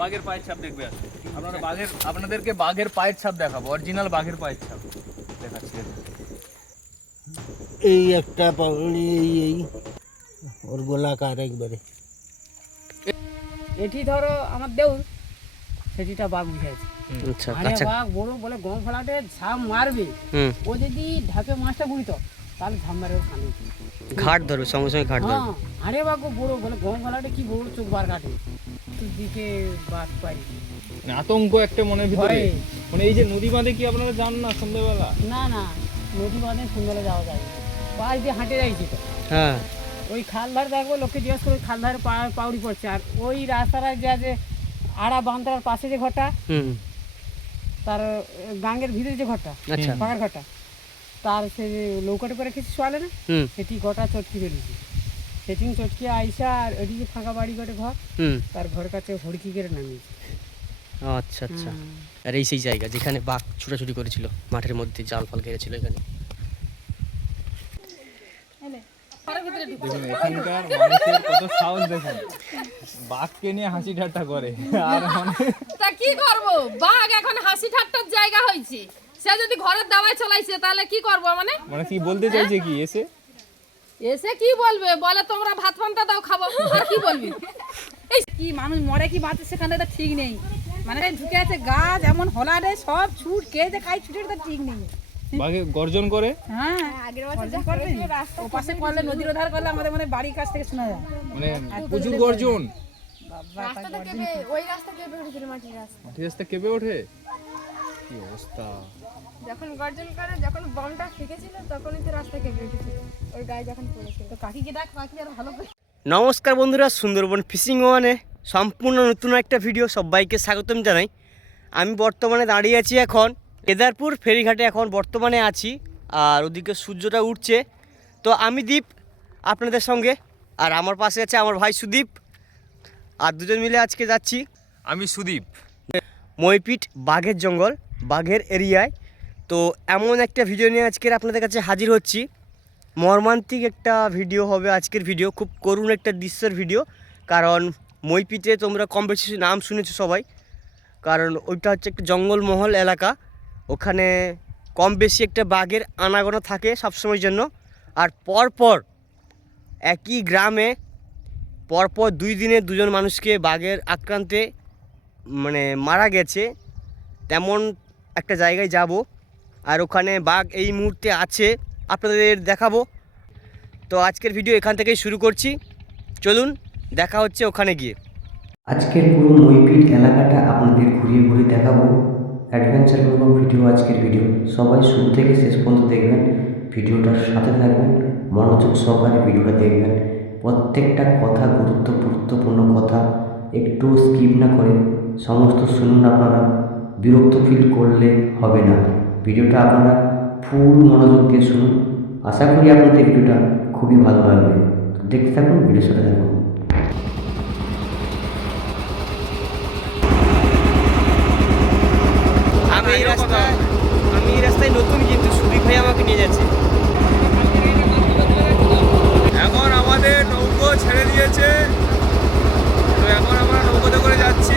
বাঘের পায়ের ছাপ দেখবে আসুন। আপনাদেরকে বাঘের পায়ের ছাপ দেখাবো, অরিজিনাল বাঘের পায়ের ছাপ দেখাচ্ছি। এই একটা পাগড়ি, এই ওর গোলাকার একবারে। এটি ধরো আমার দেউর, সেটিটা বাঘ বুঝাইছে। আচ্ছা আরে কাঁচা বাঘ বড় বলে গম ফলাটে ঝাপ মারবে, ও যদি ঢাকে মাছটা বুড়িত তাহলে ঝাপ মারে খানে ঘাট ধরবে, সঙ্গে সঙ্গে ঘাট ধরবে। হ্যাঁ, আরে বাঘ বড় বলে গম ফলাটে কি বড় চোখ বার কাটে, তুই দিকে বাঘ পাই আতঙ্ক একটা মনের ভিতরে। মানে এই যে নদী বাঁধে কি আপনারা যান না সন্ধ্যাবেলা? না না, নদী বাঁধে সন্ধ্যাবেলা যাওয়া যায়, পাশ দিয়ে হাঁটে যাইছি তো। হ্যাঁ, ওই খাল ধারে দেখবো, লোককে জিজ্ঞেস করে খাল ধারে পাউড়ি পড়ছে, আর ওই রাস্তাটা যে আড়া বান্ধার পাশে যে ঘরটা, তার গাঙ্গের ভিতরে যে ঘরটা, আচ্ছা পাকার ঘরটা, তার সে নৌকাটা করে কিছু শোয়ালে না, সেটি ঘরটা চটকি ফেলেছি। সেটি চটকি আইসা, আর ওইটি যে ফাঁকা বাড়ি ঘরে ঘর, তার ঘর কাছে হড়কি করে নামিয়েছে। আচ্ছা আচ্ছা। আর এই সেই জায়গা যেখানে বাঘ ছুটাছুটি করেছিল, মাঠের মধ্যে জাল ফাল ঘেরেছিল এখানে। দেখুন এখানকার মানুষের কত সাহস, দেখুন বাঘকে নিয়ে হাসি ঠাট্টা করে। আর তা কি করব, বাঘ এখন হাসি ঠাট্টার জায়গা হয়েছে। সে যদি ঘরের দাওয়ায় চলাইছে তাহলে কি করব? মানে কি বলতে চাইছে কি এসে এসে কি বলবে, বলে তোমরা ভাত পান্তা দাও খাবো, আর কি বলবি? এই কি মানুষ মরে কি বাঁচে সেখানে তো ঠিক নেই। মানে ঢুকে আছে গাছ এমন হলারে সব ছুট কে যে খাই ছুটের তো ঠিক নেই। বাঘে গর্জন করে। হ্যাঁ, আগের বছর যা করেছিল রাস্তা ও পাশে করলে, নদীর ধার করলে আমাদের মানে বাড়ির কাছ থেকে শোনা যায়, মানে প্রচুর গর্জন। রাস্তাটা কেঁপে, ওই রাস্তা কেঁপে উঠেছিল, মাটির রাস্তা। মাটির রাস্তা কেঁপে ওঠে, কি অবস্থা। যখন গর্জন করে, যখন বমটা ফেঁকেছিল তখনই তো রাস্তা কেঁপে উঠেছিল, ওর গায়ে যখন পড়েছিল। তো কাকিকে ডাক, কাকি আর ভালো করে। নমস্কার বন্ধুরা, সুন্দরবন ফিশিং ওয়ানে সম্পূর্ণ নতুন একটা ভিডিও সবাইকে স্বাগতম জানাই। আমি বর্তমানে দাঁড়িয়ে আছি এখন কেদারপুর ফেরিঘাটে, এখন বর্তমানে আছি। আর ওদিকে সূর্যটা উঠছে। তো আমি দীপ আপনাদের সঙ্গে, আর আমার পাশে আছে আমার ভাই সুদীপ, আর দুজন মিলে আজকে যাচ্ছি। আমি সুদীপ। মইপিট বাঘের জঙ্গল, বাঘের এরিয়ায়। তো এমন একটা ভিডিও নিয়ে আজকের আপনাদের কাছে হাজির হচ্ছি। মর্মান্তিক একটা ভিডিও হবে আজকের ভিডিও, খুব করুণ একটা দৃশ্যের ভিডিও। কারণ মইপিটে তোমরা কম বেশি নাম শুনেছো সবাই, কারণ ওইটা হচ্ছে একটা জঙ্গলমহল এলাকা। ওখানে কম বেশি একটা বাঘের আনাগোনা থাকে সবসময়ের জন্য। আর পরপর একই গ্রামে পরপর 2 দিনে 2জন মানুষকে বাঘের আক্রান্তে মানে মারা গেছে। তেমন একটা জায়গায় যাব, আর ওখানে বাঘ এই মুহূর্তে আছে, আপনাদের দেখাবো। তো আজকের ভিডিও এখান থেকেই শুরু করছি, চলুন দেখা হচ্ছে ওখানে গিয়ে। আজকের পুরো মইপিট এলাকাটা আপনাদের ঘুরিয়ে ঘুরিয়ে দেখাবো। অ্যাডভেঞ্চারমূলক ভিডিও আজকের ভিডিও, সবাই শুরু থেকে শেষ পর্যন্ত দেখবেন। ভিডিওটার সাথে থাকবেন, মনোযোগ সহকারে ভিডিওটা দেখবেন। প্রত্যেকটা কথা গুরুত্বপূর্ণ কথা, একটু স্কিপ না করে সমস্ত শুনুন। আপনারা বিরক্ত ফিল করলে হবে না, ভিডিওটা আপনারা ফুল মনোযোগ দিয়ে শুনুন। আশা করি আপনাদের ভিডিওটা খুবই ভালো লাগবে। দেখতে থাকুন, ভিডিওর সাথে থাকুন। আমি এই রাস্তায় নতুন, কিন্তু সুদীপ ভাই আমাকে নিয়ে যাচ্ছে। এখন আমাদের নৌকো ছেড়ে দিয়েছে, তো এখন আমরা নৌকোতে করে যাচ্ছি।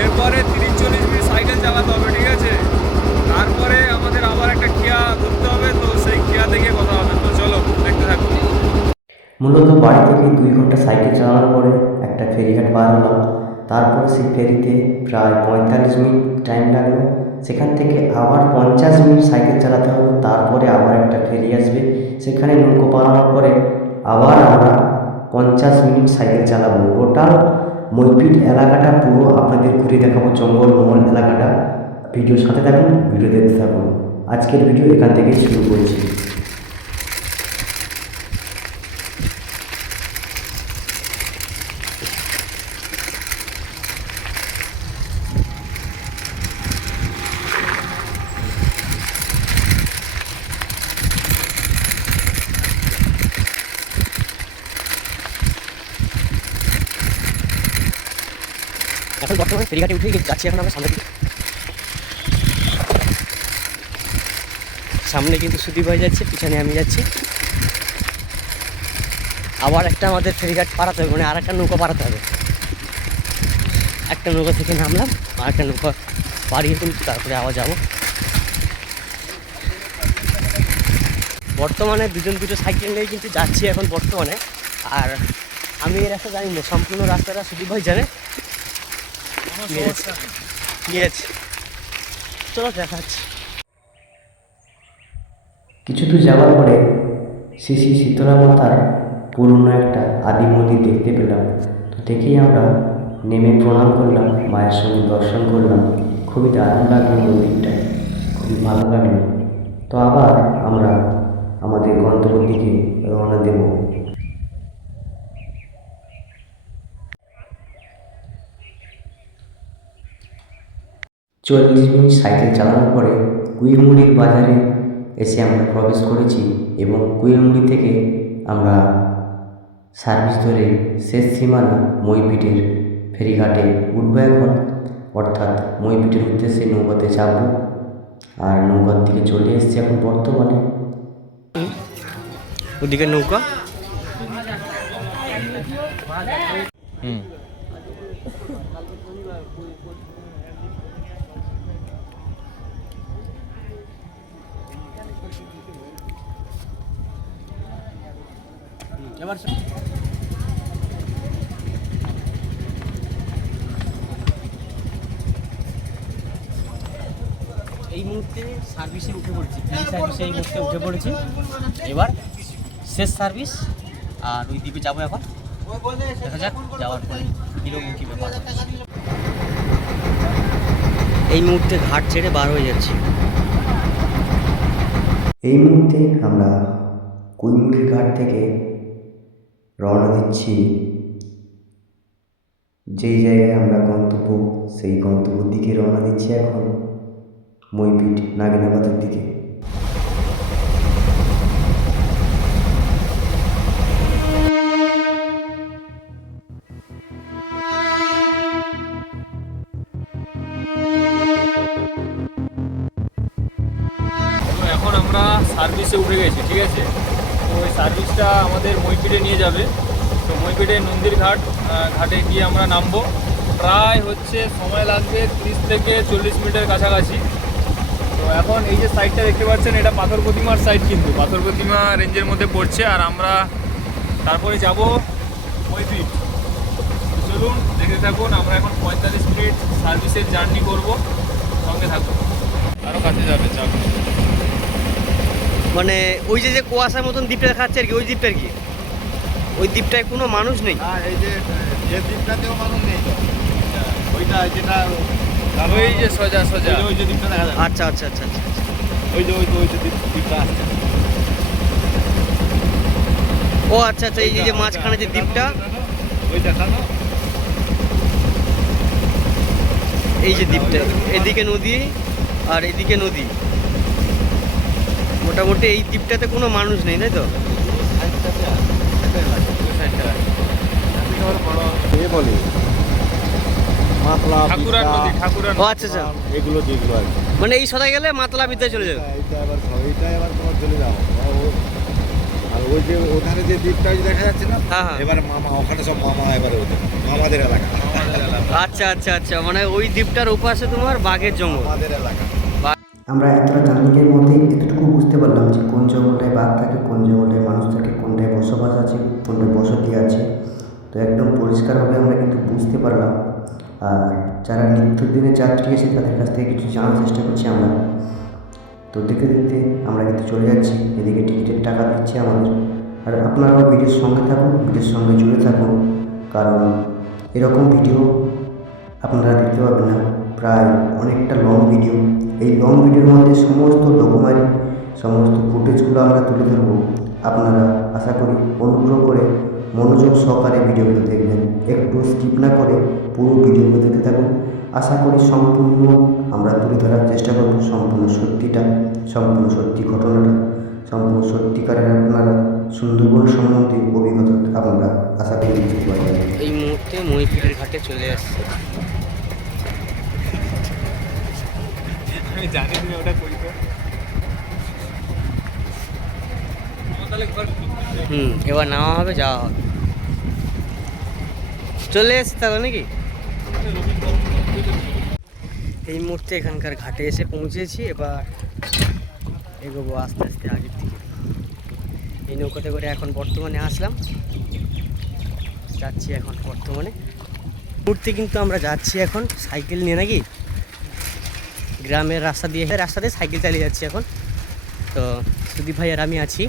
এরপরে 30-40 মিনিট সাইকেল চালাতে হবে, ঠিক আছে? তারপরে আমাদের আবার একটা খিয়া ধরতে হবে, তো সেই খিয়াতে গিয়ে কথা হবে। তো চলো দেখতে থাকো। মূলত বাড়ি থেকে 2 ঘন্টা সাইকেল চালানোর পরে একটা ফেরিঘাট পার হলাম। তারপরে সেই ফেরিতে প্রায় 45 মিনিট টাইম লাগলো। সেখান থেকে আবার 50 মিনিট সাইকেল চালাতে হবে, তারপরে আবার একটা ফেরি আসবে। সেখানে নৌকো পালানোর পরে আবার আমরা 50 মিনিট সাইকেল চালাবো। টোটাল মইপিট এলাকাটা পুরো আপনাদের ঘুরে দেখাবো, জঙ্গলমহল এলাকাটা। ভিডিওর সাথে থাকুন, ভিডিও দেখতে থাকুন। আজকের ভিডিও এখান থেকেই শুরু করেছি। এখন বর্তমানে ফেরিঘাটে উঠে যাচ্ছি এখন আমরা সামনে দিকে। সামনে কিন্তু সুদীপ হয়ে যাচ্ছে, পিছনে আমি যাচ্ছি। আবার একটা আমাদের ফেরিঘাট পারাতে হবে, মানে আর একটা নৌকা পারাতে হবে। একটা নৌকা থেকে নামলাম, আর একটা নৌকা পাড়িয়ে কিন্তু তারপরে আবার যাবো। বর্তমানে দুটো সাইকেল নিয়ে কিন্তু যাচ্ছি এখন বর্তমানে। আর আমি এই রাস্তা জানি না, সম্পূর্ণ রাস্তাটা সুদীপ ভাই জানে। ঠিক আছে, চলো দেখাচ্ছি। কিছু দূর যাওয়ার পরে শ্রী শ্রী শীতলা মাতার পুরনো একটা আদি মন্দির দেখতে পেলাম। তো দেখেই আমরা নেমে প্রণাম করলাম, মায়ের সঙ্গে দর্শন করলাম। খুবই দারুণ লাগলো মন্দিরটা, খুবই ভালো লাগলো। তো আবার আমরা আমাদের গন্তব্যের দিকে রওনা দেব। 40 মিনিট সাইকেল চালানোর পরে কুইমুড়ির বাজারে এসে আমরা প্রবেশ করেছি এবং কুইমুড়ি থেকে আমরা সার্ভিস ধরে শেষ সীমানা মইপিটের ফেরিঘাটে উঠবো এখন, অর্থাৎ মইপিটের উদ্দেশ্যে নৌকাতে যাব। আর নৌকার দিকে চলে এসেছি এখন বর্তমানে। ওদিকে নৌকা, এবার এই মুহূর্তে সার্ভিসে উঠে পড়েছি, ফেরি সার্ভিসে এই মুহূর্তে উঠে পড়েছি। এবার শেষ সার্ভিস, আর ওই দ্বীপে যাবো এখন। দেখা যাক যাওয়ার পরে কীরকম কী ব্যাপার। এই মুহূর্তে ঘাট ছেড়ে বার হয়ে যাচ্ছি। এই মুহূর্তে আমরা কুইমুড়ি ঘাট থেকে রওনা দিচ্ছি যেই জায়গায় আমরা গন্তব্য, সেই গন্তব্যের দিকে রওনা দিচ্ছি এখন, মইপিট নাগিনাবাদের দিকে। তো এখন আমরা সার্ভিসে উঠে গেছি, ঠিক আছে। তো ওই সার্ভিসটা আমাদের মইপিটে নিয়ে যাবে। তো মইপিটে নন্দীর ঘাটে গিয়ে আমরা নামবো। প্রায় হচ্ছে সময় লাগবে 30 থেকে 40 মিনিটের কাছাকাছি। তো এখন এই যে সাইডটা দেখতে পাচ্ছেন, এটা পাথর প্রতিমার সাইড, কিন্তু পাথর প্রতিমা রেঞ্জের মধ্যে পড়ছে। আর আমরা তারপরে যাব মইপিট। তো চলুন দেখতে থাকুন। আমরা এখন 45 মিনিট সার্ভিসের জার্নি করব, সঙ্গে থাকুন। আরও কাছে যাবে চাপ। মানে ওই যে যে কুয়াশার মতন দ্বীপটা দেখাচ্ছে আর কি, ওই দ্বীপটার কি, ওই দ্বীপটায় কোনো মানুষ নেই। এই যে দ্বীপটাতেও মানুষ নেই, ওইটা যেটা ওই যে সোজা ওই যে দ্বীপটা দেখা যায়, আচ্ছা আচ্ছা আচ্ছা আচ্ছা। ওই যে দ্বীপটা আসছে। ও আচ্ছা আচ্ছা, এই যে মাঝখানে যে দ্বীপটা, ওই দেখানো, এই যে দ্বীপটা, এদিকে নদী আর এদিকে নদী। মোটামুটি এই দ্বীপটাতে কোনো মানুষ নেই, তাই তো? এ বলে মাতলা ঠাকুরার নদী, ঠাকুরার ও আচ্ছা আচ্ছা, এগুলো দেখলো আর কি। মানে এই সদায় গেলে মাতলা বিদ্যায় চলে যাবে। এইটা এবার তোমার চলে যাও। আর ওই যে ওখানে যে দ্বীপটা দেখা যাচ্ছে না, হ্যাঁ হ্যাঁ, এবারে মামা, ওখানে সব মামা, এবারে ওদের মামাদের এলাকা, আচ্ছা আচ্ছা আচ্ছা, মানে ওই দ্বীপটার ওপাশে তোমার বাঘের জঙ্গল। আমাদের এলাকা। আমরা এতটা জার্নিকের মধ্যে এতটুকু বুঝতে পারলাম যে কোন জঙ্গলটায় বাঘ থাকে, কোন জঙ্গলটায় মানুষ থাকে, কোনটায় বসবাস আছে, কোনটায় বসতি আছে। তো একদম পরিষ্কারভাবে আমরা কিন্তু বুঝতে পারলাম। আর যারা নিত্যদিনের যাত্রী আছে তাদের কাছ থেকে কিছু জানার চেষ্টা করছি আমরা। তো দেখতে দেখতে আমরা কিন্তু চলে যাচ্ছি, এদিকে টিকিটের টাকা দিচ্ছে আমাদের। আর আপনারাও ভিডিওর সঙ্গে থাকুন, ভিডিওর সঙ্গে জুড়ে থাকুন, কারণ এরকম ভিডিও আপনারা দেখতে পাবেন না, প্রায় অনেকটা লং ভিডিও। এই লং ভিডিওর মধ্যে সমস্ত ডকুমেন্টারি, সমস্ত ফুটেজগুলো আমরা তুলে ধরবো। আপনারা আশা করি অনুগ্রহ করে মনোযোগ সহকারে ভিডিওগুলো দেখবেন, একটু স্কিপ না করে পুরো ভিডিওগুলো দেখতে থাকুন। আশা করি সম্পূর্ণ আমরা তুলে ধরার চেষ্টা করব, সম্পূর্ণ সত্যিটা, সম্পূর্ণ সত্যি ঘটনাটা, সম্পূর্ণ সত্যিকারের আপনারা সুন্দরবন সম্বন্ধে অভিজ্ঞতা আপনারা আশা করি বুঝতে পারবেন। এই মুহূর্তে মইপিটের ঘাটে চলে আসছে। আমি জানি তুমি ওটা করি তো। এবার নামা হবে, যাওয়া হবে। চলে এসছি তাহলে নাকি? এই মুহূর্তে এখানকার ঘাটে এসে পৌঁছেছি। এবার এগোবো আস্তে আস্তে আগের দিকে। এই নৌকাতে করে এখন বর্তমানে আসলাম, যাচ্ছি এখন বর্তমানে মুহূর্তে কিন্তু আমরা যাচ্ছি এখন সাইকেল নিয়ে, নাকি গ্রামের রাস্তা দিয়ে সাইকেল চালিয়ে যাচ্ছি এখন। তো সুদীপ ভাই আর আমি আছি।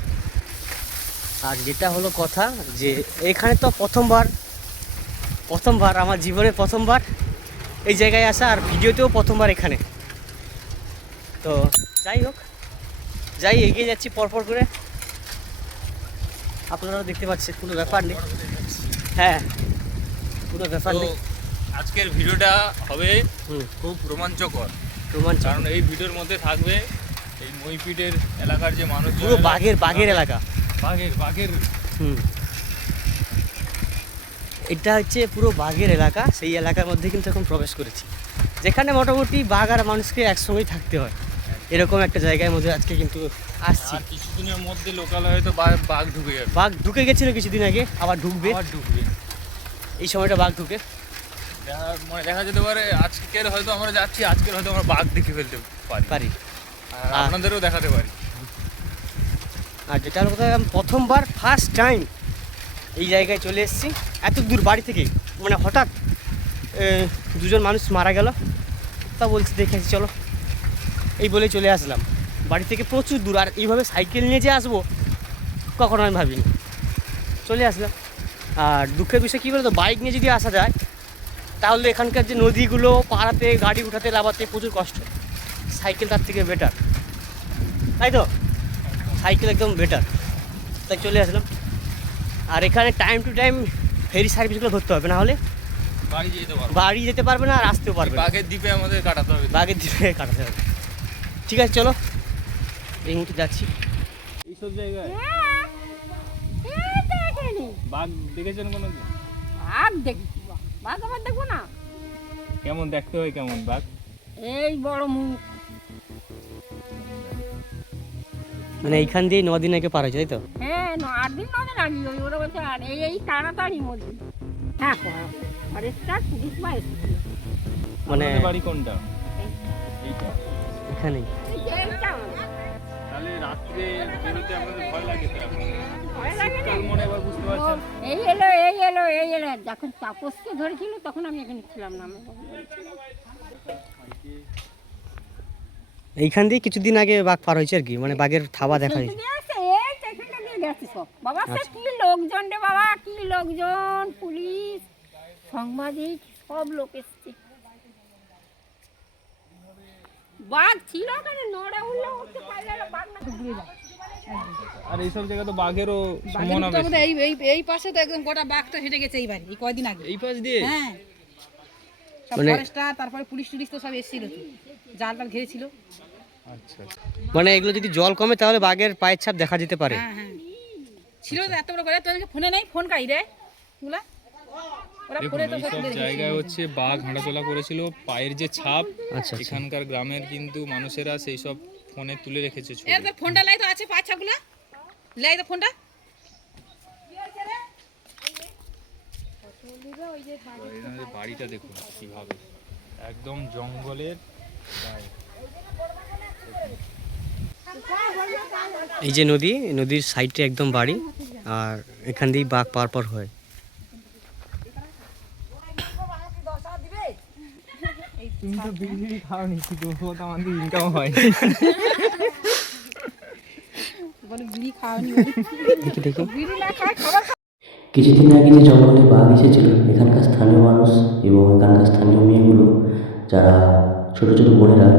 আর যেটা হলো কথা যে এখানে তো প্রথমবার আমার জীবনে প্রথমবার এই জায়গায় আসা, আর ভিডিওতেও প্রথমবার এখানে। তো যাই হোক, এগিয়ে যাচ্ছি পরপর করে, আপনারাও দেখতে পাচ্ছেন, কোনো ব্যাপার নেই। হ্যাঁ, কোনো ব্যাপার নেই। আজকের ভিডিওটা হবে খুব রোমাঞ্চকর, কারণ এই ভিডিওর মধ্যে থাকবে এই মইপিটের এলাকার যে মানুষ, পুরো বাঘের এলাকা, বাঘের এটা হচ্ছে পুরো বাঘের এলাকা। সেই এলাকার মধ্যে কিন্তু এখন প্রবেশ করেছি, যেখানে মোটামুটি বাঘ আর মানুষকে একসঙ্গেই থাকতে হয়, এরকম একটা জায়গার মধ্যে আজকে কিন্তু আসছি। আর কিছুদিনের মধ্যে লোকালয়ে তো বাঘ ঢুকে যাবে। বাঘ ঢুকে গেছিল কিছুদিন আগে, আবার ঢুকবে। এই সময়টা বাঘ ঢুকে, দেখা যেতে পারে আজকের হয়তো আমরা যাচ্ছি, আজকের হয়তো আমরা বাঘ দেখে ফেলতে পারি, আর আপনাদেরও দেখাতে পারি। আর যেটা হলো কথা, আমি প্রথমবার ফার্স্ট টাইম এই জায়গায় চলে এসেছি, এত দূর বাড়ি থেকে। মানে হঠাৎ দুজন মানুষ মারা গেল, তা বলছি দেখেছি চলো, এই বলে চলে আসলাম বাড়ি থেকে প্রচুর দূর। আর এইভাবে সাইকেল নিয়ে যে আসবো কখনো আমি ভাবিনি, চলে আসলাম। আর দুঃখের বিষয় কী বলতো, বাইক নিয়ে যদি আসা যায় তাহলে এখানকার যে নদীগুলো পাড়াতে গাড়ি উঠাতে লাভাতে প্রচুর কষ্ট, সাইকেল তার থেকে বেটার, তাই তো? সাইকেল একদম বেটার, তাই চলে আসলাম। আর এখানে টাইম টু টাইম ফেরি সার্ভিসগুলো ধরতে হবে, না হলে বাড়ি যেতে পারবে না আর আসতেও পারবে না। বাঘের দ্বীপে আমাদের কাটাতে হবে, ঠিক আছে চলো, এই মুহূর্তে যাচ্ছি। এইসব জায়গায় বাঘ দেখেছেন কোনো? বাঘ দেখছি, বাঘ আবার দেখবো না? কেমন দেখতে হয়, কেমন বাঘ? এই বড় মুখ, মানে এইখান দিয়ে 9 দিন আগে পার হয়েছে, তাই তো? হ্যাঁ 8 দিন 9 দিন আগে ওরা বলছে। আর এই তাড়াতাড়ি মধ্যে হ্যাঁ আর স্টার্ট পুলিশ বা মানে বাড়ি কোনটা? এইটা এখানেই। তাহলে রাত্রে বেরোতে আমাদের ভয় লাগে তো? শীতকাল মনে এবার বুঝতে পারছেন। এই এলো যখন তাপসকে ধরেছিল তখন আমি এখানে ছিলাম না। এইখান দিয়ে কিছুদিন আগে বাঘ পার হয়েছে আর কি, মানে বাঘের থাবা দেখা যায়। বাবা সে কি লোকজন রে বাবা, কি লোকজন, পুলিশ সাংবাদিক সব লোক এসছে। বাঘ ছিল ওখানে, নড়ে উঠলে উঠতে পারলে না, বাঘ না ঘুরে যায়। আর এইসব জায়গা তো বাঘেরও সম্ভাবনা বেশি। এই পাশে তো একদম গোটা বাঘ তো হেঁটে গেছে এইবারে, এই কয়দিন আগে। এই পাশ দিয়ে? হ্যাঁ, সব মানে- ফরেস্টার, তারপরে পুলিশ টুলিশ তো সব এসেছিল, জাল টাল ঘিরেছিল। আচ্ছা, মানে এগুলো যদি জল কমে তাহলে বাঘের পায়ের ছাপ দেখা যেতে পারে। হ্যাঁ ছিল তো এত বড় করে, তোর ফোনে নেই, ফোন কাই রে ওগুলা, ওরা ফোনে তো সব এইসব তুলে রেখেছে। জায়গায় হচ্ছে বাঘ হাঁটাচলা করেছিল, পায়ের যে ছাপ আচ্ছা, এখানকার গ্রামের কিন্তু মানুষেরা সেই সব ফোনে তুলে রেখেছে ছবি। এর তো ফোনটা লাই তো আছে, পাছাগুলা লাই তো ফোনটা। এখানে বাড়িটা দেখুন কিভাবে, একদম জঙ্গলের গায়ে। এই যে নদীর সাইডে একদম বাড়ি, আর এখান দিয়েই বাঘ পার হয়। তুমি তো বিড়ি খাওনি, শুধু আমাদের ইনকাম হয়। বলে বিড়ি খাওয়ানি, দেখি বিড়ি না খায় খাবার। কিছুদিন আগে যে জঙ্গলে বাঘ এসেছিল, এখানকার স্থানীয় মানুষ এবং এখানকার স্থানীয় মেয়েগুলো, যারা ছোট ছোট বোনেরা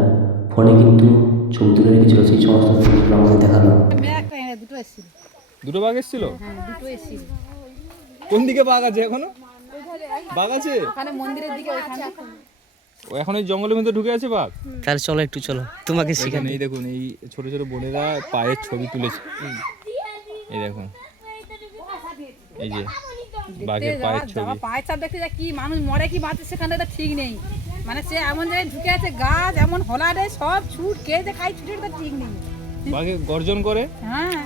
ফোনে কিন্তু ছবি তুলে রেখেছিল, সেই সমস্ত ছবিগুলো আমাদের দেখালো। মেয়ে একটা এনে দুটো এসেছিল। দুটো বাঘ এসেছিল? হ্যাঁ দুটো এসেছিল। কোন দিকে বাঘ আছে এখনো? বাঘ আছে ওখানে মন্দিরের দিকে, ওখানে ও এখন এই জঙ্গলের মধ্যে ঢুকে আছে বাঘ। তাহলে চলো একটু চলো, তোমাকে শিখাই। এই দেখুন, এই ছোট ছোট বোনেরা পায়ের ছবি তুলেছে, এই দেখুন, এই যে বাঘের পায়ের ছবি। পায়ের ছাপ দেখতে যা কি মানুষ মরে কি বাঁচে সেখানে তো ঠিক নেই। মানে সে এমন জায়গায় ঢুকে আছে, গাছ এমন হলারে সব ছুট, কে যে খাই ছুটের তো ঠিক নেই। বাঘে গর্জন করে। হ্যাঁ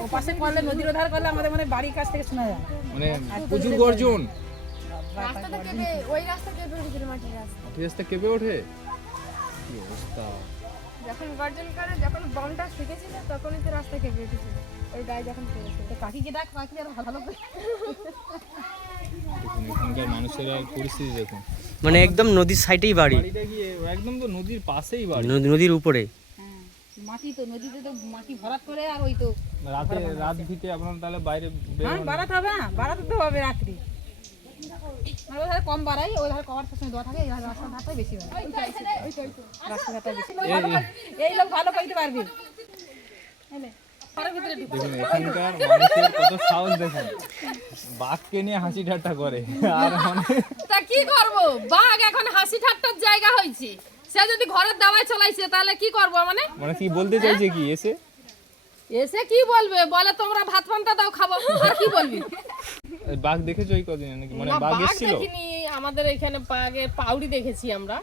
ও পাশে করলে, নদীর ওধার করলে আমাদের মানে বাড়ির কাছ থেকে শোনা যায়। মানে প্রচুর গর্জন। রাস্তাটা কেঁপে ওই রাস্তা কেঁপে উঠেছিল মাটির রাস্তা মাটির রাস্তা কেঁপে ওঠে, কি অবস্থা। যখন গর্জন করে যখন বনটা শিখেছিল তখনই তো রাস্তা কেঁপে উঠেছিল ওই গায়ে যখন পড়েছিল পাখিকে ডাক, পাখি আর ভালো করে দেখুন এখানকার মানুষের আর পরিস্থিতি দেখুন। মানে একদম নদীর সাইডেই বাড়ি, বাড়িটা গিয়ে একদম তো নদীর পাশেই বাড়ি। নদীর উপরে। হ্যাঁ, মাটি তো নদীতে তো মাটি ভরাট করে আর ওই তো রাত ভিতে আপনারা তাহলে বাইরে হ্যাঁ বাড়াতে হবে না, বাড়াতে তো হবে রাত্রি। আর ওই ধারে কম বাড়াই, ওই ধারে কভার সময় দেওয়া থাকে, এই ধারে রাস্তার ধারটাই বেশি বাড়াই, রাস্তার ধারটাই বেশি। এই লোক ভালো কইতে পারবি। এলে, ঘরের ভিতরে ঢুকো। দেখুন এখানকার মানুষের কত সাহস দেখুন, বাঘকে নিয়ে হাসি ঠাট্টা করে। আর তা কি করব, বাঘ এখন হাসি ঠাট্টার জায়গা হয়েছে। সে যদি ঘরের দাওয়ায় চলাইছে তাহলে কি করব? মানে কি বলতে চাইছে কি এসে? এসে কি বলবে, বলে তোমরা ভাত পান্তা দাও খাবো, আর কি বলবি? বাঘ দেখেছো এই কদিন নাকি? মানে না, বাঘ বাঘ এসেছিল দেখিনি, আমাদের এখানে বাঘের পাউড়ি দেখেছি আমরা।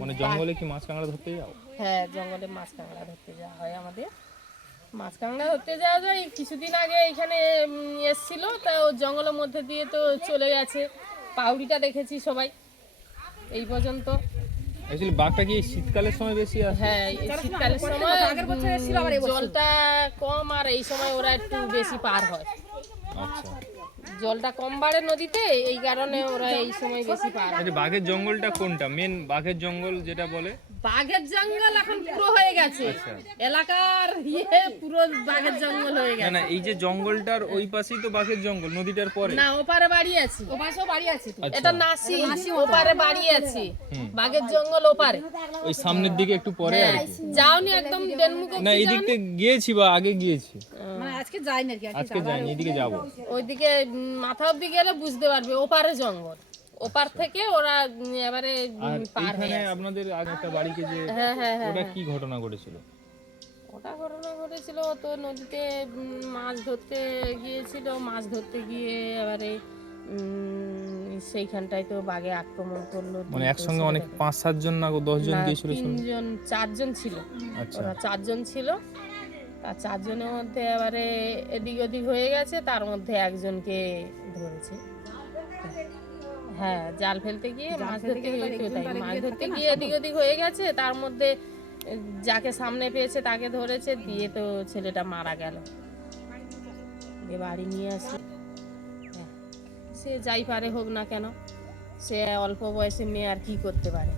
মানে জঙ্গলে কি মাছ কাঁকড়া ধরতে যাও? হ্যাঁ, জঙ্গলে মাছ কাঁকড়া ধরতে যাওয়া হয় আমাদের। মাছ কাঁকড়া ধরতে যাওয়া যায়। কিছুদিন আগে এখানে এসছিল, তা ও জঙ্গলের মধ্যে দিয়ে তো চলে গেছে। পাউড়িটা দেখেছি সবাই এই পর্যন্ত। অ্যাকচুয়ালি বাঘটা কি এই শীতকালের সময় বেশি আসে? হ্যাঁ, এই শীতকালের সময় জলটা কম, আর এই সময় ওরা একটু বেশি পার হয়। আচ্ছা, জলটা কম বাড়ে নদীতে, এই কারণে ওরা এই সময় বেশি পার হয়। আচ্ছা বাঘের জঙ্গলটা কোনটা? মেন বাঘের জঙ্গল যেটা বলে? বাঘের জঙ্গল এখন পুরো হয়ে গেছে, এলাকার পুরো বাঘের জঙ্গল হয়ে না গেছে। না, এই যে জঙ্গলটার ওই পাশেই তো বাঘের জঙ্গল, নদীটার পরে। না, ওপারে বাড়ি আছে, ও পাশেও বাড়ি আছে তো। আচ্ছা, এটা নাসি, ওপারে বাড়ি আছে, বাঘের জঙ্গল ওপারে। ওই সামনের দিকে একটু পরে আর কি। যাওনি একদম ডেনমুখ না এই দিক থেকে গিয়েছি বা আগে গিয়েছি, মানে আজকে যাইনি আর কি, আজকে যাইনি, এদিকে যাবো। ওইদিকে মাথা অব্দি গেলে বুঝতে পারবে, ওপারে জঙ্গল। ওপার থেকে ওরা এবারে আর পার হয়ে এইখানে আসে। আপনাদের আগে একটা বাড়িতে যে হ্যাঁ হ্যাঁ হ্যাঁ, ওটা কি ঘটনা ঘটেছিল? ওটা ঘটনা ঘটেছিল তো নদীতে মাছ ধরতে গিয়েছিল, মাছ ধরতে গিয়ে এবারে সেইখানটায় তো বাঘে আক্রমণ করলো। মানে একসঙ্গে অনেক 5-7 জন না 10 জন গিয়েছিল? 4জন ছিল, আচ্ছা, ওরা 4জন ছিল। আর 4 জনের মধ্যে এবারে এদিক ওদিক হয়ে গেছে, তার মধ্যে একজনকে ধরেছে। হ্যাঁ, জাল ফেলতে গিয়ে মাছ ধরতে গিয়ে একটু তাই, মাছ ধরতে গিয়ে এদিক ওদিক হয়ে গেছে, তার মধ্যে যাকে সামনে পেয়েছে তাকে ধরেছে, দিয়ে তো ছেলেটা মারা গেল। দিয়ে বাড়ি নিয়ে আসি, হ্যাঁ, সে যাই পারে হোক না কেন, সে অল্প বয়সে মেয়ে আর কি করতে পারে?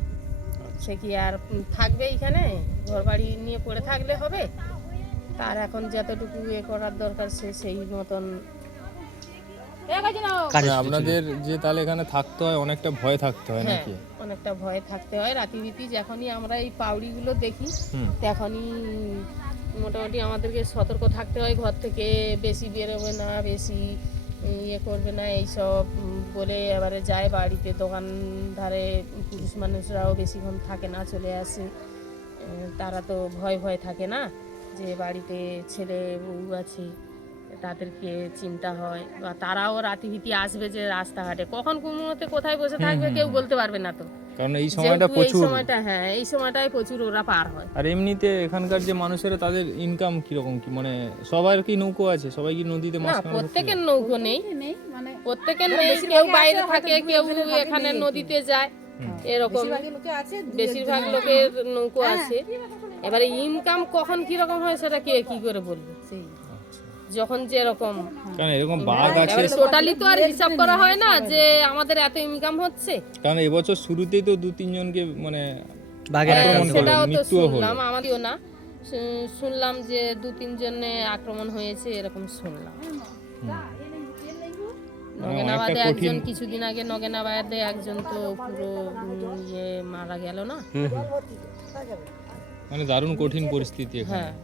সে কি আর থাকবে এইখানে ঘর বাড়ি নিয়ে পড়ে থাকলে হবে? তার এখন যতটুকু এ করার দরকার সে সেই মতন। আপনাদের যে তাহলে এখানে থাকতে হয়, অনেকটা ভয় থাকতে হয় হ্যাঁ, নাকি? অনেকটা ভয় থাকতে হয়। রাতিবিতি যখনই আমরা এই পাউড়িগুলো দেখি তখনই মোটামুটি আমাদেরকে সতর্ক থাকতে হয়, ঘর থেকে বেশি বেরোবে না, বেশি ইয়ে করবে না এইসব বলে এবারে যায় বাড়িতে। দোকান ধারে পুরুষ মানুষরাও বেশিক্ষণ থাকে না, চলে আসে। তারা তো ভয় ভয় থাকে না যে বাড়িতে ছেলে বউ আছে, তাদেরকে চিন্তা হয়। বা তারাও রাতিভিতি আসবে যে রাস্তাঘাটে, কখন কোন মুহূর্তে কোথায় বসে থাকবে কেউ বলতে পারবে না তো। কারণ এই সময়টা যেহেতু এই প্রচুর, সময়টা, হ্যাঁ এই সময়টায় প্রচুর ওরা পার হয়। আর এমনিতে এখানকার যে মানুষেরা তাদের ইনকাম কিরকম, কি মানে সবার কি নৌকো আছে? সবাই কি নদীতে মাছ না, কাঁকড়া ধরতে যায়? প্রত্যেকের নৌকো নেই, মানে প্রত্যেকের নেই, কেউ বাইরে থাকে, কেউ এখানে নদীতে যায়, এরকম বেশিরভাগই লোকে আছে, বেশিরভাগ লোকের নৌকো আছে। এবারে ইনকাম কখন কিরকম হয় সেটা কে কি করে বলবে? সেই যখন যেরকম, কারণ এরকম বাঘ আছে, টোটালি তো আর হিসাব করা হয় না যে আমাদের এত ইনকাম হচ্ছে। কারণ এবছর শুরুতেই তো 2-3 জনকে মানে বাঘের আক্রমণ করলো, সেটাও তো মৃত্যুও হলো। শুনলাম, আমাদেরও না, শুনলাম যে 2-3 জনে আক্রমণ হয়েছে, এরকম শুনলাম। নগেনাবাদে একজন, কিছুদিন আগে নগেনাবাদে একজন তো পুরো ইয়ে মারা গেল না। মানে দারুণ কঠিন পরিস্থিতি এখানে। হ্যাঁ,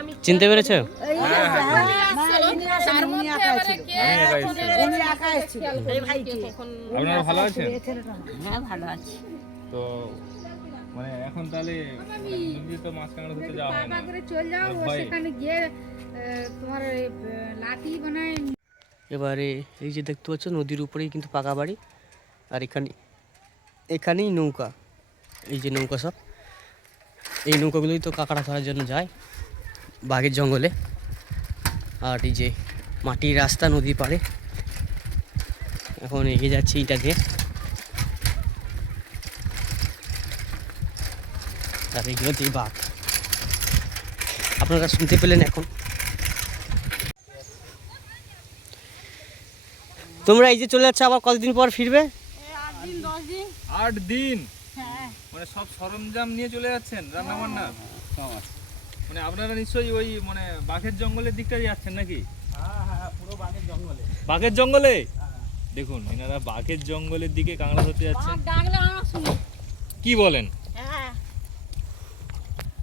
আমি চিনতে পেরেছো? তার মধ্যে এবারে কে কখন আপনারা ভালো আছেন? হ্যাঁ ভালো আছে। তো মানে এখন তাহলে নদীতে তো মাছ কাঁকড়া ধরতে যাওয়া হয় না, চলে যাও ভয়ে। সেখানে গিয়ে তোমার লাঠি বানায়। এবারে এই যে দেখতে পাচ্ছ নদীর উপরেই কিন্তু পাকা বাড়ি, আর এখানেই নৌকা, এই যে নৌকা সব, এই নৌকাগুলোই তো কাঁকড়া ধরার জন্য যায় বাঘের জঙ্গলে। আর এই যে মাটির রাস্তা নদী পাড়ে, এখন এগিয়ে যাচ্ছি এটাকে, আর এগুলোতেই বাঘ আপনারা শুনতে পেলেন। এখন তোমরা এই যে চলে যাচ্ছে, আবার কতদিন পর ফিরবে? 8 দিন। মানে সব সরঞ্জাম নিয়ে চলে যাচ্ছেন রান্না বান্নার? মানে আপনারা নিশ্চয়ই ওই মানে বাঘের জঙ্গলের দিকটা যাচ্ছেন নাকি? পুরো বাঘের জঙ্গলে। বাঘের জঙ্গলে দেখুন, এনারা বাঘের জঙ্গলের দিকে কাঁকড়া ধরতে যাচ্ছেন। কি বলেন?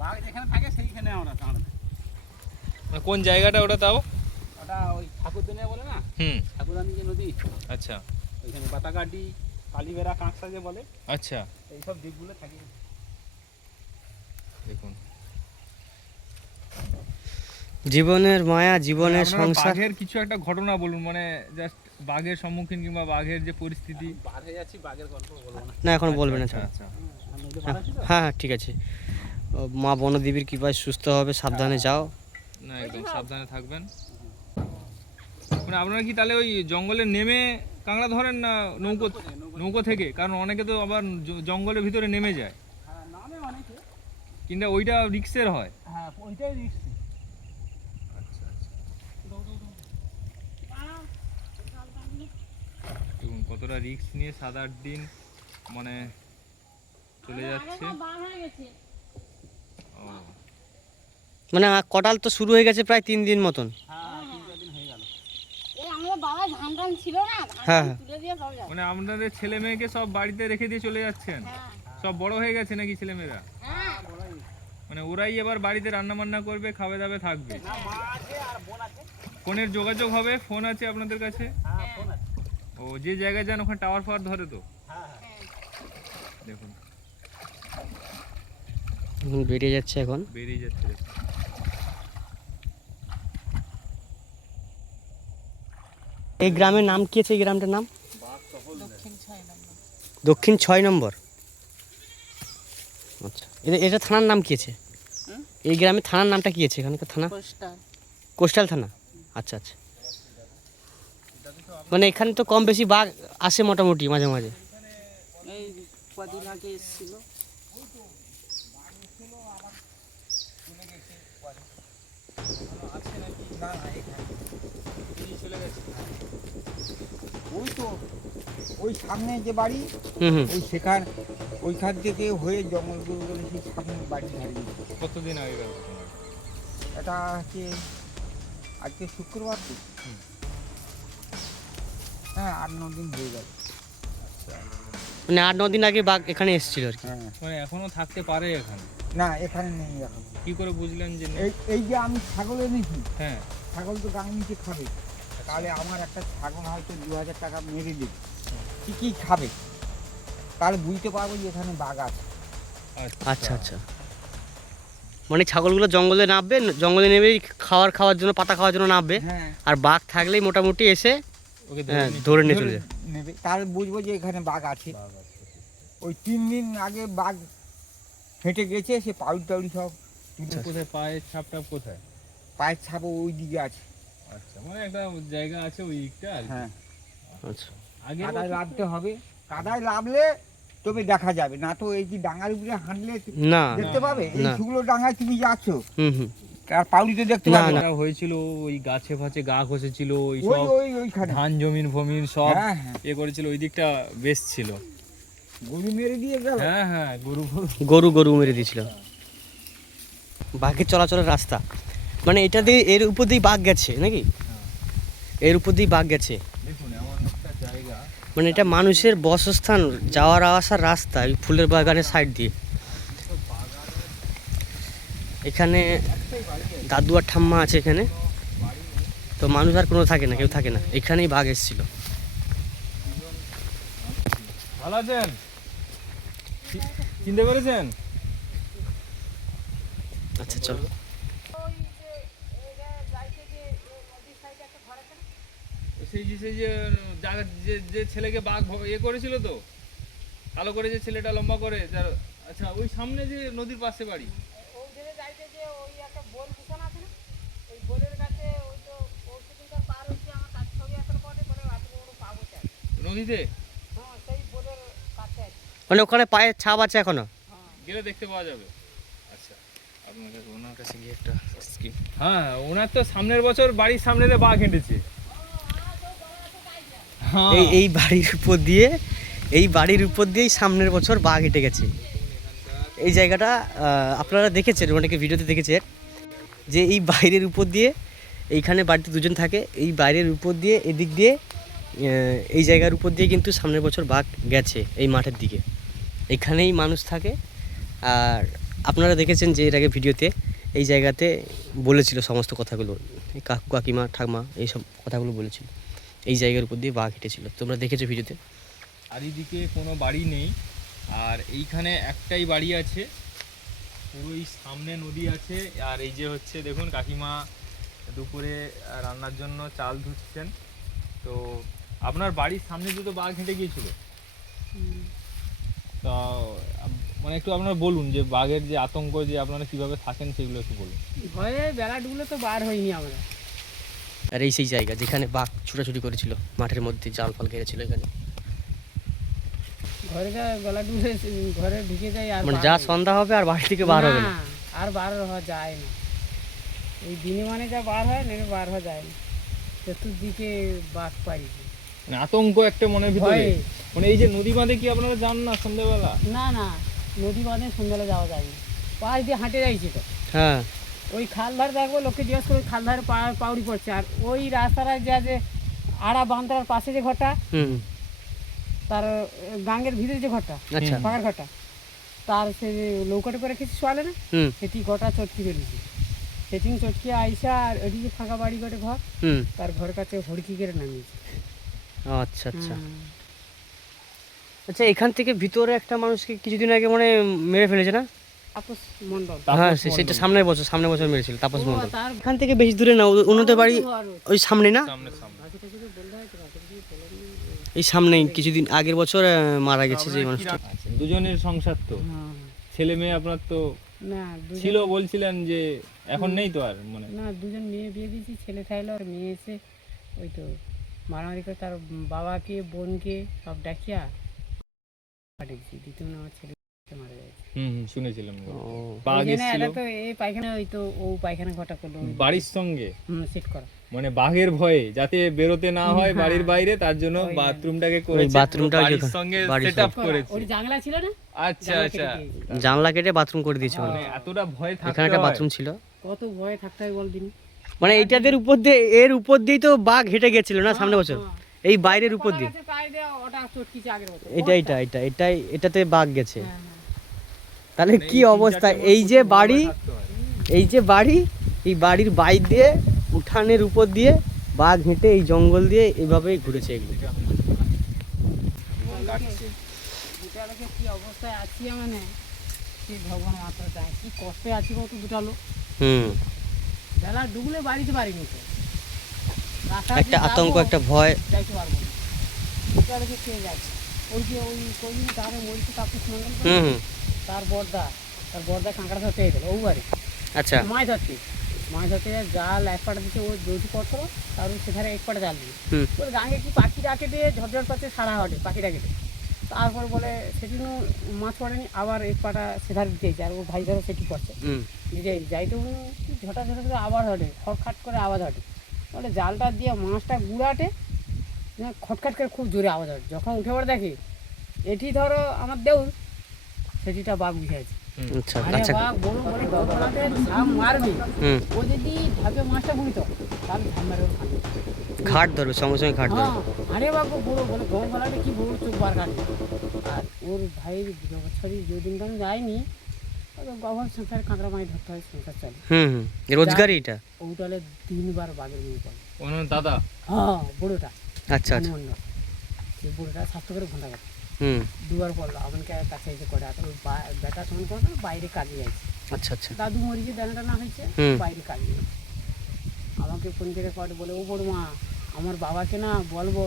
বাঘ যেখানে থাকে সেইখানে আমরা কাঁকড়া। মানে কোন জায়গাটা ওটা তাও? ওটা ওই ঠাকুরদানিয়া বলে না, হুম, ঠাকুরদানি যে নদী, আচ্ছা ওইখানে বাতাকাটি, কালীবেড়া, কাঁকড়া যে বলে, আচ্ছা। এইসব দিকগুলো থাকে। দেখুন জীবনের মায়া, জীবনের আপনারা সংসার। বাঘের কিছু একটা ঘটনা বলুন, মানে জাস্ট বাঘের সম্মুখীন কিংবা বাঘের যে পরিস্থিতি। বাঘে যাচ্ছি, বাঘের গল্প বলবো না। না এখন বলবেন না, আচ্ছা ছাড়ো। আচ্ছা। হ্যাঁ হ্যাঁ ঠিক আছে। মা বনদেবীর কৃপায় সুস্থ হবে, সাবধানে যাও। না একদম সাবধানে থাকবেন। মানে আপনারা কি তাহলে ওই জঙ্গলে নেমে কাঁকড়া ধরেন না নৌকো থেকে? কারণ অনেকে তো আবার জঙ্গলের ভিতরে নেমে যায়, নামে অনেকে। কিন্তু ওইটা রিক্সের হয়। হ্যাঁ, ওইটাই রিস্ক। আচ্ছা আচ্ছা। দেখুন কতটা রিক্স নিয়ে 7-8 দিন মানে চলে যাচ্ছে। ও মানে কটাল তো শুরু হয়ে গেছে প্রায় 3 দিন মতন। হ্যাঁ হ্যাঁ। মানে আপনাদের ছেলে মেয়েকে সব বাড়িতে রেখে দিয়ে চলে যাচ্ছেন? সব বড় হয়ে গেছে নাকি ছেলেমেয়েরা? মানে ওরাই এবার বাড়িতে রান্না বান্না করবে, খাবে দাবে থাকবে? ফোনের যোগাযোগ হবে? ফোন আছে আপনাদের কাছে? ও যে জায়গায় যান ওখানে টাওয়ার ফাওয়ার ধরে তো? দেখুন বেরিয়ে যাচ্ছে এখন। বেরিয়ে যাচ্ছে। এই গ্রামের নাম কি আছে? এই গ্রামটার নাম দক্ষিণ 6 নম্বর। আচ্ছা, এটা থানার নাম কি আছে? এই গ্রামের থানার নামটা কি আছে? এখানকার থানা কোস্টাল থানা। আচ্ছা আচ্ছা। মানে এখানে তো কম বেশি বাঘ আসে মোটামুটি মাঝে মাঝে। এই কদিন আগে এসেছিল। ওই তো ওই সামনে যে বাড়ি, হুম হুম। ওই ওইখান থেকে হয়ে জঙ্গলগুলো গেলে সেই সামনে বাড়ি হারিয়ে গেছে। কতদিন আগে গেল? এটা হচ্ছে আজকে শুক্রবার তো, হ্যাঁ 8-9 দিন হয়ে গেল। মানে 8-9 দিন আগে বাঘ এখানে এসেছিল আর কি। হ্যাঁ, মানে এখনো থাকতে পারে এখানে? না এখানে নেই এখন। কি করে বুঝলেন যে নেই? এই যে আমি ছাগল এনেছি, হ্যাঁ ছাগল তো গাং নিচে খাবে, তাহলে আমার একটা ছাগল হয়তো 2000 টাকা মেরে দেবে, কি খাবে, তাহলে বুঝতে পারবো যে এখানে বাঘ আছে। আচ্ছা আচ্ছা। মানে ছাগলগুলো জঙ্গলে নামবে, জঙ্গলে নেবেই খাওয়ার জন্য, পাতা খাওয়ার জন্য নামবে। হ্যাঁ, আর বাঘ থাকলেই মোটামুটি এসে ওকে ধরে নিয়ে চলে যায়। নেবে, তাহলে বুঝবো যে এখানে বাঘ আছে। ওই 3 দিন আগে বাঘ হেঁটে গেছে, সে পাউডি টাউডি সব কোথায় পায়ের ছাপটা কোথায়? পায়ের ছাপও ওই দিকে আছে। আচ্ছা, মানে একটা জায়গা আছে ওই দিকটা আর কি। হ্যাঁ, আচ্ছা। আগে কাদায় লাভতে হবে, কাদায় লাভলে তবে দেখা যাবে, না তো এই যে ডাঙার উপরে হাঁটলে না দেখতে পাবে। এই না। শুকনো ডাঙায় তুমি যাচ্ছ, হুম হুম। তার পাউডিতে দেখতে না, পাবে না। না। হয়েছিল ওই গাছে ফাছে গা ঘষেছিল, ওই ওই সব ওই ওইখানে ধান জমিন ফমিন সব হ্যাঁ হ্যাঁ, এ করেছিল, ওই দিকটা বেশ ছিল। গরু মেরে দিয়ে গেল। হ্যাঁ হ্যাঁ, গরু মেরে দিয়েছিল। বাঘের চলাচলের রাস্তা মানে এটা দিয়ে, এর উপর দিয়ে বাঘ গেছে নাকি? এর উপর দিয়ে বাঘ গেছে। দেখুন এমন একটা জায়গা, মানে এটা মানুষের বাসস্থান, যাওয়ার আসার রাস্তা এই ফুলের বাগানের সাইড দিয়ে। এখানে দাদু আর ঠাম্মা আছে এখানে, তো মানুষ আর কোনো থাকে না, কেউ থাকে না। এখানেই বাঘ এসেছিল। ভালো আছেন? চিনতে পেরেছেন? আচ্ছা চলো। সেই যে যে ছেলেকে বাঘ ইয়ে করেছিল তো, কালো করে যে ছেলেটা লম্বা করে যার, আচ্ছা ওই সামনে যে নদীর পাশে বাড়ি। নদীতে মানে ওখানে পায়ের ছাপ আছে এখনো? গেলে দেখতে পাওয়া যাবে। আচ্ছা, আপনাদের ওনার কাছে গিয়ে একটা স্কিম। হ্যাঁ, ওনার তো সামনের বছর বাড়ির সামনে দিয়ে বাঘ হেঁটেছে। এই বাড়ির উপর দিয়েই সামনের বছর বাঘ হেঁটে গেছে। এই জায়গাটা আপনারা দেখেছেন, অনেকে ভিডিওতে দেখেছেন যে এই বাইরের উপর দিয়ে, এইখানে বাড়িতে দুজন থাকে, এই বাইরের উপর দিয়ে এদিক দিয়ে এই জায়গার উপর দিয়ে কিন্তু সামনের বছর বাঘ গেছে এই মাঠের দিকে। এখানেই মানুষ থাকে। আর আপনারা দেখেছেন যে এর আগে ভিডিওতে এই জায়গাতে বলেছিল সমস্ত কথাগুলো, এই কাকু কাকিমা ঠাকমা এইসব কথাগুলো বলেছিল। এই জায়গার উপর দিয়ে বাঘ হেঁটেছিল, তোমরা দেখেছো ভিডিওতে। চারিদিকে কোনো বাড়ি নেই, আর এইখানে একটাই বাড়ি আছে। পুরো এই সামনে নদী আছে। আর এই যে হচ্ছে দেখুন কাকিমা দুপুরে রান্নার জন্য চাল ধুচ্ছেন। তো আপনার বাড়ির সামনে দিয়ে তো বাঘ হেঁটে গিয়েছিল। তা মানে একটু আপনারা বলুন যে বাঘের যে আতঙ্ক, যে আপনারা কিভাবে থাকেন সেগুলো একটু বলুন। ভয়ে বেলা ডুবলে তো বার হইনি আমরা। আর এই সেই জায়গা যেখানে বাঘ ছুটাছুটি করেছিল, মাঠের মধ্যে জাল ফাল ঘেরেছিল এখানে। ঘরে যা বেলা ডুবলে ঘরে ঢুকে যায় আর মানে বার যা হই না। সন্ধ্যা হবে আর বাড়ি থেকে বার হবে না। আর বার হওয়া যায় না। এই দিনে মানে যা বার হয় নেমে বার হওয়া যায় না। চতুর্দিকে বাঘ পারি মানে আতঙ্ক একটা মনের ভিতরে। ভয়ে। মানে এই যে নদী বাঁধে কি আপনারা যান না সন্ধ্যাবেলা? না না, নদী বাঁধে সন্ধ্যাবেলা যাওয়া যায় না। পাশ দিয়ে হাঁটে যাইছি তো। হ্যাঁ, ওই খাল ধারে দেখবো, লোককে জিজ্ঞেস করে খাল ধারে পাউড়ি পড়ছে। আর ওই রাস্তাটা যে আড়া বান্ধার পাশে যে ঘরটা, হুম, তার গাঙ্গের ভিতরে যে ঘরটা, আচ্ছা, পাকার ঘরটা, তার সে যে লৌকাটে করে কিছু শোয়ালে না, হুম, সেটি গোটা চটকি ফেলেছি। সেটি চটকি আইসা আর ওদিকে ফাঁকা বাড়ি ঘরে ঘর, হুম, তার ঘর কাছে হড়কি করে নামিয়েছে। আচ্ছা আচ্ছা। হুম। আচ্ছা, এখান থেকে ভিতরে একটা মানুষকে কিছুদিন আগে মানে মেরে ফেলেছে না? তাপস মণ্ডল। হ্যাঁ, সেটা সামনের বছর মেরেছিল তাপস ও, মণ্ডল। তার এখান থেকে বেশি দূরে না, ওনাদের বাড়ি ঘর ওই সামনে না, সামনে সামনে। এই সামনেই কিছুদিন আগের বছর মারা গেছে যে মানুষটা। আচ্ছা, দুজনের সংসার তো, হ্যাঁ। ছেলে মেয়ে আপনার তো না ছিল বলছিলেন যে এখন নেই তো আর, মানে না, দুজন মেয়ে বিয়ে দিয়েছি, ছেলে থাইলো আর মেয়ে এসে ওই তো মারামারি করে তার বাবাকে বোনকে সব ডাকিয়া পাঠিয়েছি। দ্বিতীয় আমার ছেলে মারা গেছে। শুনেছিলাম। ও, বাঘ ওই জন্য এসেছিল এটা তো এই পায়খানা, ওই তো ও পায়খানা ঘটা করলো বাড়ির সঙ্গে, সেট করা। মানে বাঘের ভয়ে যাতে বেরোতে না হয় হ্যাঁ। বাড়ির বাইরে, তার জন্য ওই বাথরুমটাকে করেছে, বাথরুমটা বাড়ির যেখানে- সঙ্গে বাড়ির সেটআপ করা। করেছে। ওই জানলা ছিল না, আচ্ছা জানলা আচ্ছা, কেটে দিয়েছে। জানলা কেটে বাথরুম করে দিয়েছে মানে। মানে এতটা ভয় থাকতে এখানে একটা হয়। বাথরুম ছিল, কত ভয়ে থাকতে হয় বল দিন। মানে এইটাদের উপর দিয়ে, এর উপর দিয়েই তো বাঘ হেঁটে গেছিল না সামনে বছর, এই বাইরের উপর দিয়ে। পায়ে দিয়ে ওটা চটকিছে আগের বছর। এটাতে বাঘ গেছে। হ্যাঁ, হ্যাঁ। তাহলে মানে কি এই অবস্থা? 3-4 এই যে বছর বাড়ি, থাকতে হয়। এই বাড়ির বাইর দিয়ে, উঠানের উপর দিয়ে বাঘ হেঁটে এই জঙ্গল দিয়ে এইভাবেই ঘুরেছে এগুলো। দুটা লোকের কি অবস্থায় আছি মানে, কি ভগবান মাত্র চায়, কি কষ্টে আছি কত দুটা লোক। হুম, বেলা ডুবলে বাড়িতে পারিনি তো, রাস্তা একটা দিয়ে আতঙ্ক, যাবো, একটা ভয়। যাইতে পারবো না। দুটা লোকে খেয়ে যাচ্ছে। ওই যে ওই কদিন তাহলে মরিছে তাপস মণ্ডল, হুম হুম, তার বর্দা কাঁকড়া ধরতে গেছিল ও বাড়ি, আচ্ছা, মাছ ধরতে জাল এক পাটা দিচ্ছে, ও জৌটি পড়তো, তার সেখানে এক পাটা জাল দিয়ে হুম, ওর গাঙে কি পাখি ডাকে দিয়ে ঝরঝর পাচ্ছে সারা হটে পাখি ডাকে দিয়ে। তারপর বলে সেদিনও মাছ পড়েনি, আবার এক পাটা সেধারে দিতেছে, আর ও ভাই ধরে সেটি পড়ছে হুম, যাইতে ঝটা ঝটা আবার হটে, খটখাট করে আওয়াজ হটে। বলে জালটা দিয়ে মাছটা গুড়াটে খটখাট করে খুব জোরে আওয়াজ হটে। যখন উঠে পড়ে দেখি এটি ধরো আমার দেউর, সেটিটা বাঘ বুঝে আছে। আচ্ছা আরে আচ্ছা, বাঘ বড় বলে গলাতে ঝাম মারবে, হুম, ও যদি ঢাকে মাছটা বুঝতো তাহলে ঝাম মারবে ওর খাবে। ঘাট ধরবে, সঙ্গে সঙ্গে ঘাট হ্যাঁ, ধরবে। আরে বাঘ বড় বলে গরম গলাতে কি বড় চোখ বার কাটবে। আর ওর ভাইয়ের বছরই যেদিন আমি যাইনি, গভর সংসারে কাঁকড়া মাছ ধরতে হয়, সংসার চলে। হুম হুম, রোজগারই এটা। ওটালে 3 বার বাঘের মুখ পড়ে। ওনার দাদা হ্যাঁ, বড়োটা আচ্ছা আচ্ছা, মন্ডল, সেই বড়োটা স্বাস্থ্য করে ঘন্টা কাটে। হুম, 2 বার পড়লো আমাকে কাছে এসে করে। আর ওই বেটা সমান করে বাইরে কাজে যাইছে, আচ্ছা আচ্ছা, দাদু মরিছে দানা টানা হয়েছে, হুম। বাইরে কাজে যাইছে। আমাকে ফোন করে করে বলে, ও বড় মা আমার বাবাকে না বলবো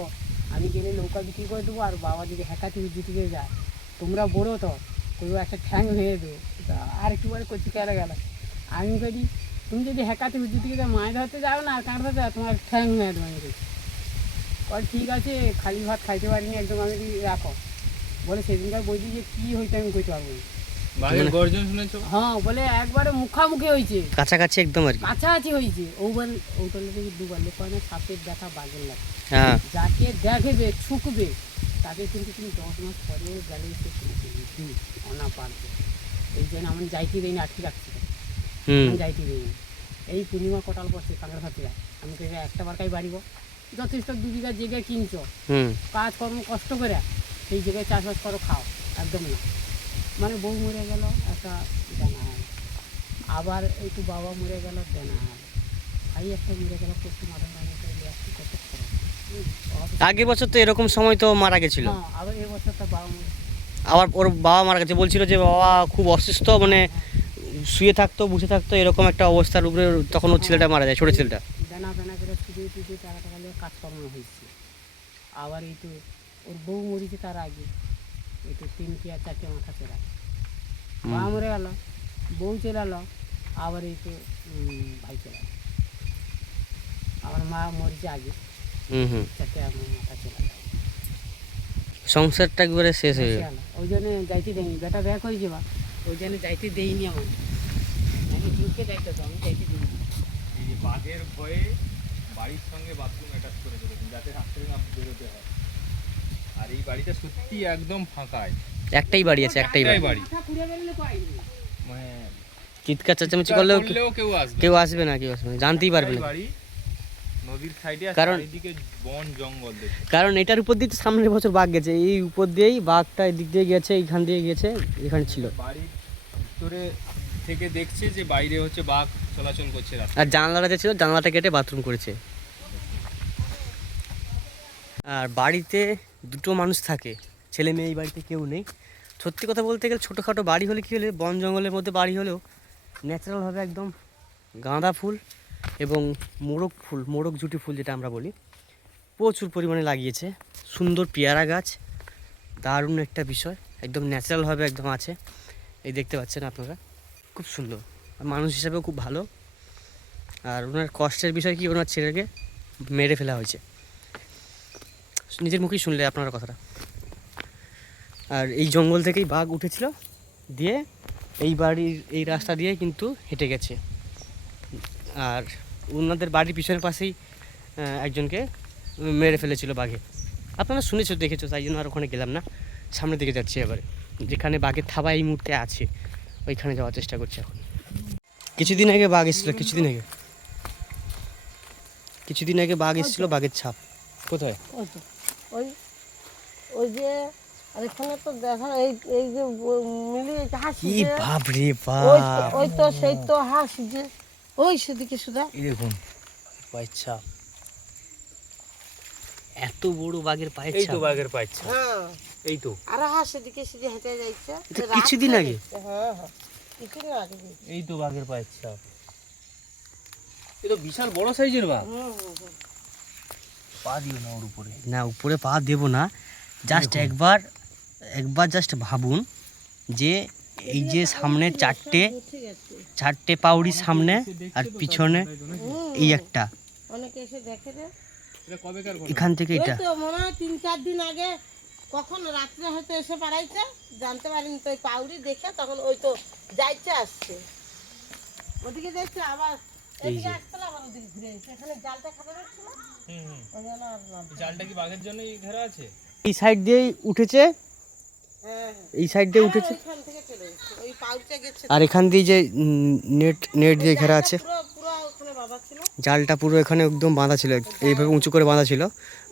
আমি গেলে নৌকা বিক্রি করে দেবো, আর বাবা যদি হেঁকাতে দিতে যায়, তোমরা বড়ো তো কেউ একটা ঠ্যাং হয়ে দেবো। আর একটু বলে কচি কেলা গেল, আমি করি তুমি যদি হেঁকাতে দিতে গিয়ে মাছ ধরতে যাও না আর কাঁকড়া ধরতে যাও, তোমার ঠ্যাং হয়ে দেবো। আমি বল ঠিক আছে, খালি ভাত খাইতে পারিনি একদম, আমি কি রাখো। বলে সেদিনকার বলছি যে কী হইতে আমি কইতে পারবো না। বাঘের গর্জন শুনেছো? হ্যাঁ, বলে একবারে মুখামুখি হয়েছে, কাছাকাছি একদম আর কি। কাছাকাছি হয়েছে। ওবার ওটালে থেকে দুবার লোক হয় না, সাপের দেখা বাঘের লাগে। হ্যাঁ, যাকে দেখবে ছুকবে তাকে কিন্তু তুমি 10 মাস পরে গেলে সে অনা পারবে। এই জন্য আমি যাইতে দিইনি, আটকে রাখছি, আমি যাইতে দিইনি। এই পূর্ণিমা কটাল পড়ছে কাঁকড়া খাতিরা, আমি তো একটা বারকাই বাড়িব। যথেষ্ট 2 বিঘা জায়গায় কিনছো, কাজকর্ম কষ্ট করে সেই জায়গায় চাষবাস করো, খাও, একদম না। মানে বউ মরে গেল, একটা দেনা হয়, আবার একটু বাবা মরে গেল, দেনা হয়, ভাই একটা মরে গেল, কত মাথা আসছে, কত খরচ। আগের বছর তো এরকম সময় তো মারা গেছিল। হ্যাঁ, আবার এই বছরটা বাবা মরে। আবার ওর বাবা মারা গেছে, বলছিল যে বাবা খুব অসুস্থ, মানে শুয়ে থাকতো, বসে থাকতো, এরকম একটা অবস্থার উপরে তখন ওর ছেলেটা মারা যায়, ছোটো ছেলেটা। দেনা ফেনা করে শুধু টাকা নিয়ে কাজকর্ম হয়েছে। আবার এই তো ওর বউ মরেছে তার আগে, এই তো 3 কি আর 4টে মাথা চেরা, বাবা মরে গেল, বউ চলে এলো, আবার এই তো ভাই চলে গেল, আমার মা মরেছে আগে, 4টে আমার মাথা চলে গেল, সংসারটা একবারে শেষ হয়ে গেল। ওই জন্য যাইতে দেয়নি, বেটা ব্যাক হয়েছে বা, ওই জন্য যাইতে দেয়নি আমার, নাকি ঢুকে দেখতে তো আমি যাইতে দিইনি। এই যে বাঘের ভয়ে বাড়ির সঙ্গে বাথরুম অ্যাটাচ করে দিয়েছেন যাতে রাত্রে না বেরোতে হয়। আর এই বাড়িটা সত্যি একদম ফাঁকায়, একটাই বাড়ি আছে, একটাই বাড়ি। বাড়ি মাথা ঘুরে বেরোলে পাইনি। মানে চিৎকার চেঁচামেচি করলেও কেউ আসবে কেউ আসবে না, কেউ আসবে না, জানতেই পারবে না। বাড়ি নদীর সাইডে, কারণ চারিদিকে বন জঙ্গল দেখে। কারণ এটার উপর দিয়ে তো সামনের বছর বাঘ গেছে, এই উপর দিয়েই বাঘটা এদিক দিয়ে গেছে, এইখান দিয়ে গেছে, এখানে ছিল। বাড়ির ভিতরে থেকে দেখছে যে বাইরে হচ্ছে বাঘ চলাচল করছে রাস্তায়। আর জানলাটা যে ছিল, জানলাটা কেটে বাথরুম করেছে। আর বাড়িতে 2টো মানুষ থাকে, ছেলে মেয়ে, এই বাড়িতে কেউ নেই। সত্যি কথা বলতে গেলে ছোটোখাটো বাড়ি হলে কী হলে, বন জঙ্গলের মধ্যে বাড়ি হলেও ন্যাচারালভাবে একদম গাঁদা ফুল এবং মোরগ জুটি ফুল যেটা আমরা বলি, প্রচুর পরিমাণে লাগিয়েছে। সুন্দর পেয়ারা গাছ, দারুণ একটা বিষয়, একদম ন্যাচারালভাবে একদম আছে। এই দেখতে পাচ্ছেন আপনারা, খুব সুন্দর, আর মানুষ হিসাবেও খুব ভালো। আর ওনার কষ্টের বিষয় কি, ওনার ছেলেকে মেরে ফেলা হয়েছে, নিজের মুখেই শুনলে আপনারা কথাটা। আর এই জঙ্গল থেকেই বাঘ উঠেছিল, দিয়ে এই বাড়ির এই রাস্তা দিয়ে কিন্তু হেঁটে গেছে। আর ওনাদের বাড়ির পিছনের পাশেই একজনকে মেরে ফেলেছিল বাঘে। আপনারা শুনেছো, দেখেছো, তাই জন্য আর ওখানে গেলাম না। সামনের দিকে যাচ্ছি এবারে, যেখানে বাঘের থাবা এই মুহূর্তে আছে, ওইখানে যাওয়ার চেষ্টা করছি এখন। কিছুদিন আগে বাঘ এসেছিলো, কিছুদিন আগে বাঘ এসেছিলো, বাঘের ছাপ। কোথায়? ওই ওই যে আর এখানে তো দেখা, এই এই যে মিলিয়ে হাসি, কি বাপ রে বাপ, ওই তো সেই তো হাসি যে ওই সেদিকে সুদা, এই দেখুন পায়ের ছাপ, এত বড় বাঘের পায়ের ছাপ। এই তো বাঘের পাইছে, হ্যাঁ এই তো, আর হাসি দিকে সুদে হেঁটে যাচ্ছে। এটা কিছুদিন আগে, হ্যাঁ হ্যাঁ কিছুদিন আগে। এই তো বাঘের পায়ের ছাপ। এ তো বিশাল বড় সাইজের বাঘ। পা দিও না ওর উপরে। না উপরে পা দেব না, জাস্ট একবার জাস্ট ভাবুন যে এই যে সামনে চারটে পাউড়ি সামনে, আর পিছনে এই একটা, অনেকে এসে দেখে রে, এটা কবেকার ঘটনা? এখান থেকে এটা তো মনে হয় 3-4 দিন আগে কখন রাত্রে হয়তো এসে পাড়াইছে, জানতে পারিনি তো, ওই পাউড়ি দেখে তখন ওই তো যাইছে আসছে, ওদিকে যাচ্ছে, আবার এদিকে আসছিল, আবার ওদিকে ঘুরে এসে এখানে জালটা খাবে রাখছিল, ওই জন্য আর না। জালটা কি বাঘের জন্যই ঘেরা আছে? এই সাইড দিয়েই উঠেছে, হ্যাঁ এই সাইড দিয়ে উঠেছে, ওইখান থেকে চলে গেছে, ওই পাউড়িটা গেছে আর এখান দিয়ে যে নেট দিয়ে ঘেরা আছে, পুরো পুরো ওখানে বাঁধা ছিল। জালটা পুরো এখানে একদম বাঁধা ছিল, এইভাবে উঁচু করে বাঁধা ছিল।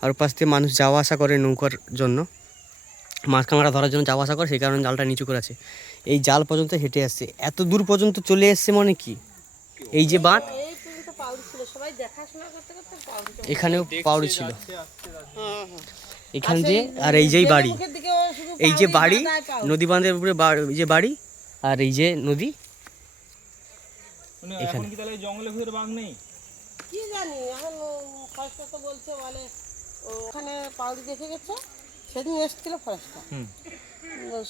আর পাশ দিয়ে মানুষ যাওয়া আসা করে নৌকার জন্য, মাছ কাঁকড়া ধরার জন্য যাওয়া আসা করে, সেই কারণে জালটা নিচু করে আছে। এই জাল পর্যন্ত হেঁটে আসছে, এত দূর পর্যন্ত চলে এসছে, মানে কি এই যে বাঁধ, এই পর্যন্ত পাউড়ি ছিল, সবাই দেখাশোনা করতে করতে পাউড়িটা, এখানেও পাউড়ি ছিল হ্যাঁ হ্যাঁ এখান দিয়ে। আর এই যেই বাড়ি, মুখের দিকে ও শুধু এই যে পাউড়ি বাড়ি, বাঁধায় পাউড়ি। নদী বাঁধের উপরে এই যে বাড়ি, আর এই যে নদী। মানে এখন কি তাহলে এই জঙ্গলের ভিতরে বাঘ নেই? কি জানি, এখন ফরেস্টার তো বলছে, বলে ওখানে পাউড়ি দেখে গেছে, সেদিন এসেছিল ফরেস্টার,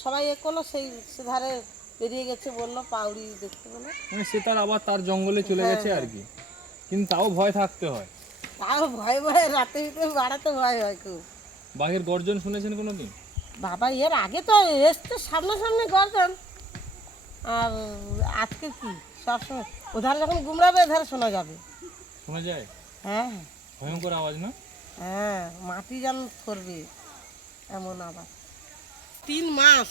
সবাই এ করলো, সেই সে ধারে বেরিয়ে গেছে, বললো পাউড়ি দেখতে পেলো। মানে সে তার আবার তার জঙ্গলে চলে গেছে আর কি, কিন্তু তাও ভয় থাকতে হয়। তাও ভয় ভয় রাতে বাড়াতে ভয় হয় খুব। বাঘের গর্জন শুনেছেন কোনোদিন? বাবা এর আগে তো এসছে সামনাসামনি গর্জন, আর আজকে কি সবসময় ওধারে যখন গুমরাবে এধারে শোনা যাবে। শোনা যায়? হ্যাঁ ভয়ঙ্কর আওয়াজ না? হ্যাঁ, মাটি যেন করবে এমন আবার। 3 মাস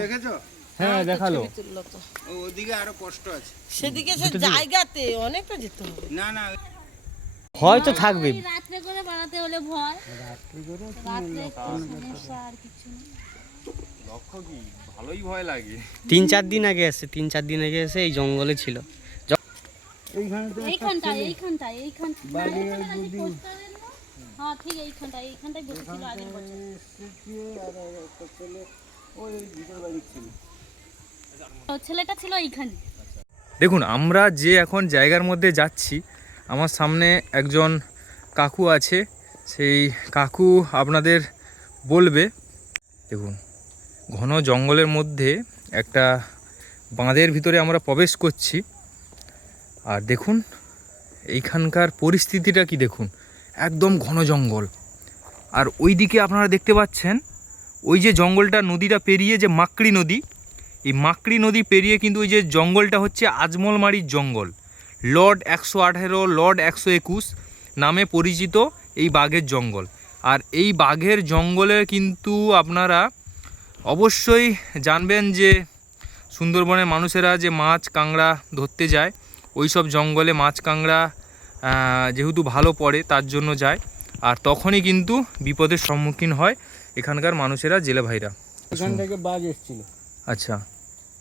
দেখেছো? হ্যাঁ দেখালো। ছবি তুললো তো। ওদিকে আরো কষ্ট আছে। সেদিকে সে জায়গাতে অনেকটা যেতে হবে। না না, ভয় তো থাকবে। রাত্রে করে বাড়াতে হলে ভয়, রাত্রে সমস্যা আর কিছু নেই। লক্ষ্য কি, ভালোই ভয় লাগে। 3-4 দিন আগে এসে 3-4 দিন আগে এসে এই জঙ্গলে ছিল। এইখানটায় হ্যাঁ ঠিক এইখানটায় বসেছিল আগের বছর। ছেলেটা ছিল এইখানে। দেখুন, আমরা যে এখন জায়গার মধ্যে যাচ্ছি, আমার সামনে একজন কাকু আছে, সেই কাকু আপনাদের বলবে। দেখুন, ঘন জঙ্গলের মধ্যে একটা বাঁধের ভিতরে আমরা প্রবেশ করছি, আর দেখুন এইখানকার পরিস্থিতিটা কি দেখুন, একদম ঘন জঙ্গল। আর ওইদিকে আপনারা দেখতে পাচ্ছেন ওই যে জঙ্গলটা, নদীটা পেরিয়ে যে মাকড়ি নদী, এই মাকড়ি নদী পেরিয়ে কিন্তু ওই যে জঙ্গলটা হচ্ছে আজমলমারির জঙ্গল। লর্ড 118, লর্ড 121 নামে পরিচিত এই বাঘের জঙ্গল। আর এই বাঘের জঙ্গলে কিন্তু আপনারা অবশ্যই জানবেন যে সুন্দরবনের মানুষেরা যে মাছ কাঁকড়া ধরতে যায়, ওই সব জঙ্গলে মাছ কাঁকড়া যেহেতু ভালো পড়ে তার জন্য যায়, আর তখনই কিন্তু বিপদের সম্মুখীন হয় এখানকার মানুষেরা, জেলে ভাইরা। এখান থেকে বাঘ এসেছিল, আচ্ছা,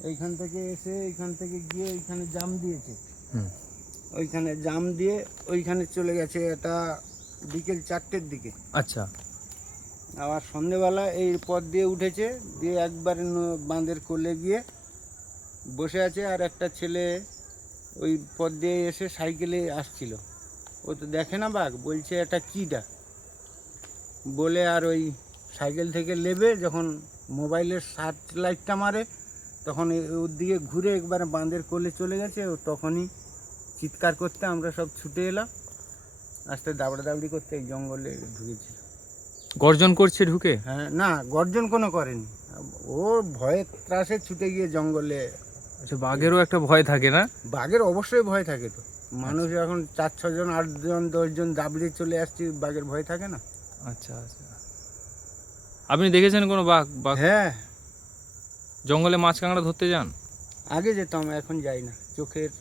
এইখান থেকে এসে এইখান থেকে গিয়ে ওইখানে জাম দিয়েছে, হুম, ওইখানে জাম দিয়ে ওইখানে চলে গেছে। এটা বিকেল 4টের দিকে। আচ্ছা, আবার সন্ধেবেলা এই পথ দিয়ে উঠেছে, দিয়ে একবারে বাঁধের কোলে গিয়ে বসে আছে। আর একটা ছেলে ওই পথ দিয়ে এসে সাইকেলে আসছিল, ও তো দেখে না বাঘ, বলছে এটা কীটা বলে, আর ওই সাইকেল থেকে নেবে যখন মোবাইলের সার্চ লাইটটা মারে, তখন ওর দিকে ঘুরে একবারে বাঁধের কোলে চলে গেছে। ও তখনই চিৎকার করতে আমরা সব ছুটে এলাম, আস্তে দাবড়াদাবড়ি করতে এই জঙ্গলে ঢুকেছিল। গর্জন করছে ঢুকে? হ্যাঁ, না গর্জন কোনো করেনি, ও ভয়ের ত্রাসে ছুটে গিয়ে জঙ্গলে। আচ্ছা, বাঘেরও একটা ভয় থাকে না? বাঘের অবশ্যই ভয় থাকে তো, মানুষ এখন 4-6 জন 8 জন 10 জন দাবড়িয়ে চলে আসছে, বাঘের ভয় থাকে না? আচ্ছা আচ্ছা, আপনি দেখেছেন কোনো বাঘ? বাঘ হ্যাঁ, জঙ্গলে মাছ কাঁকড়া ধরতে যান? আগে যেতাম, এখন যাই না, চোখের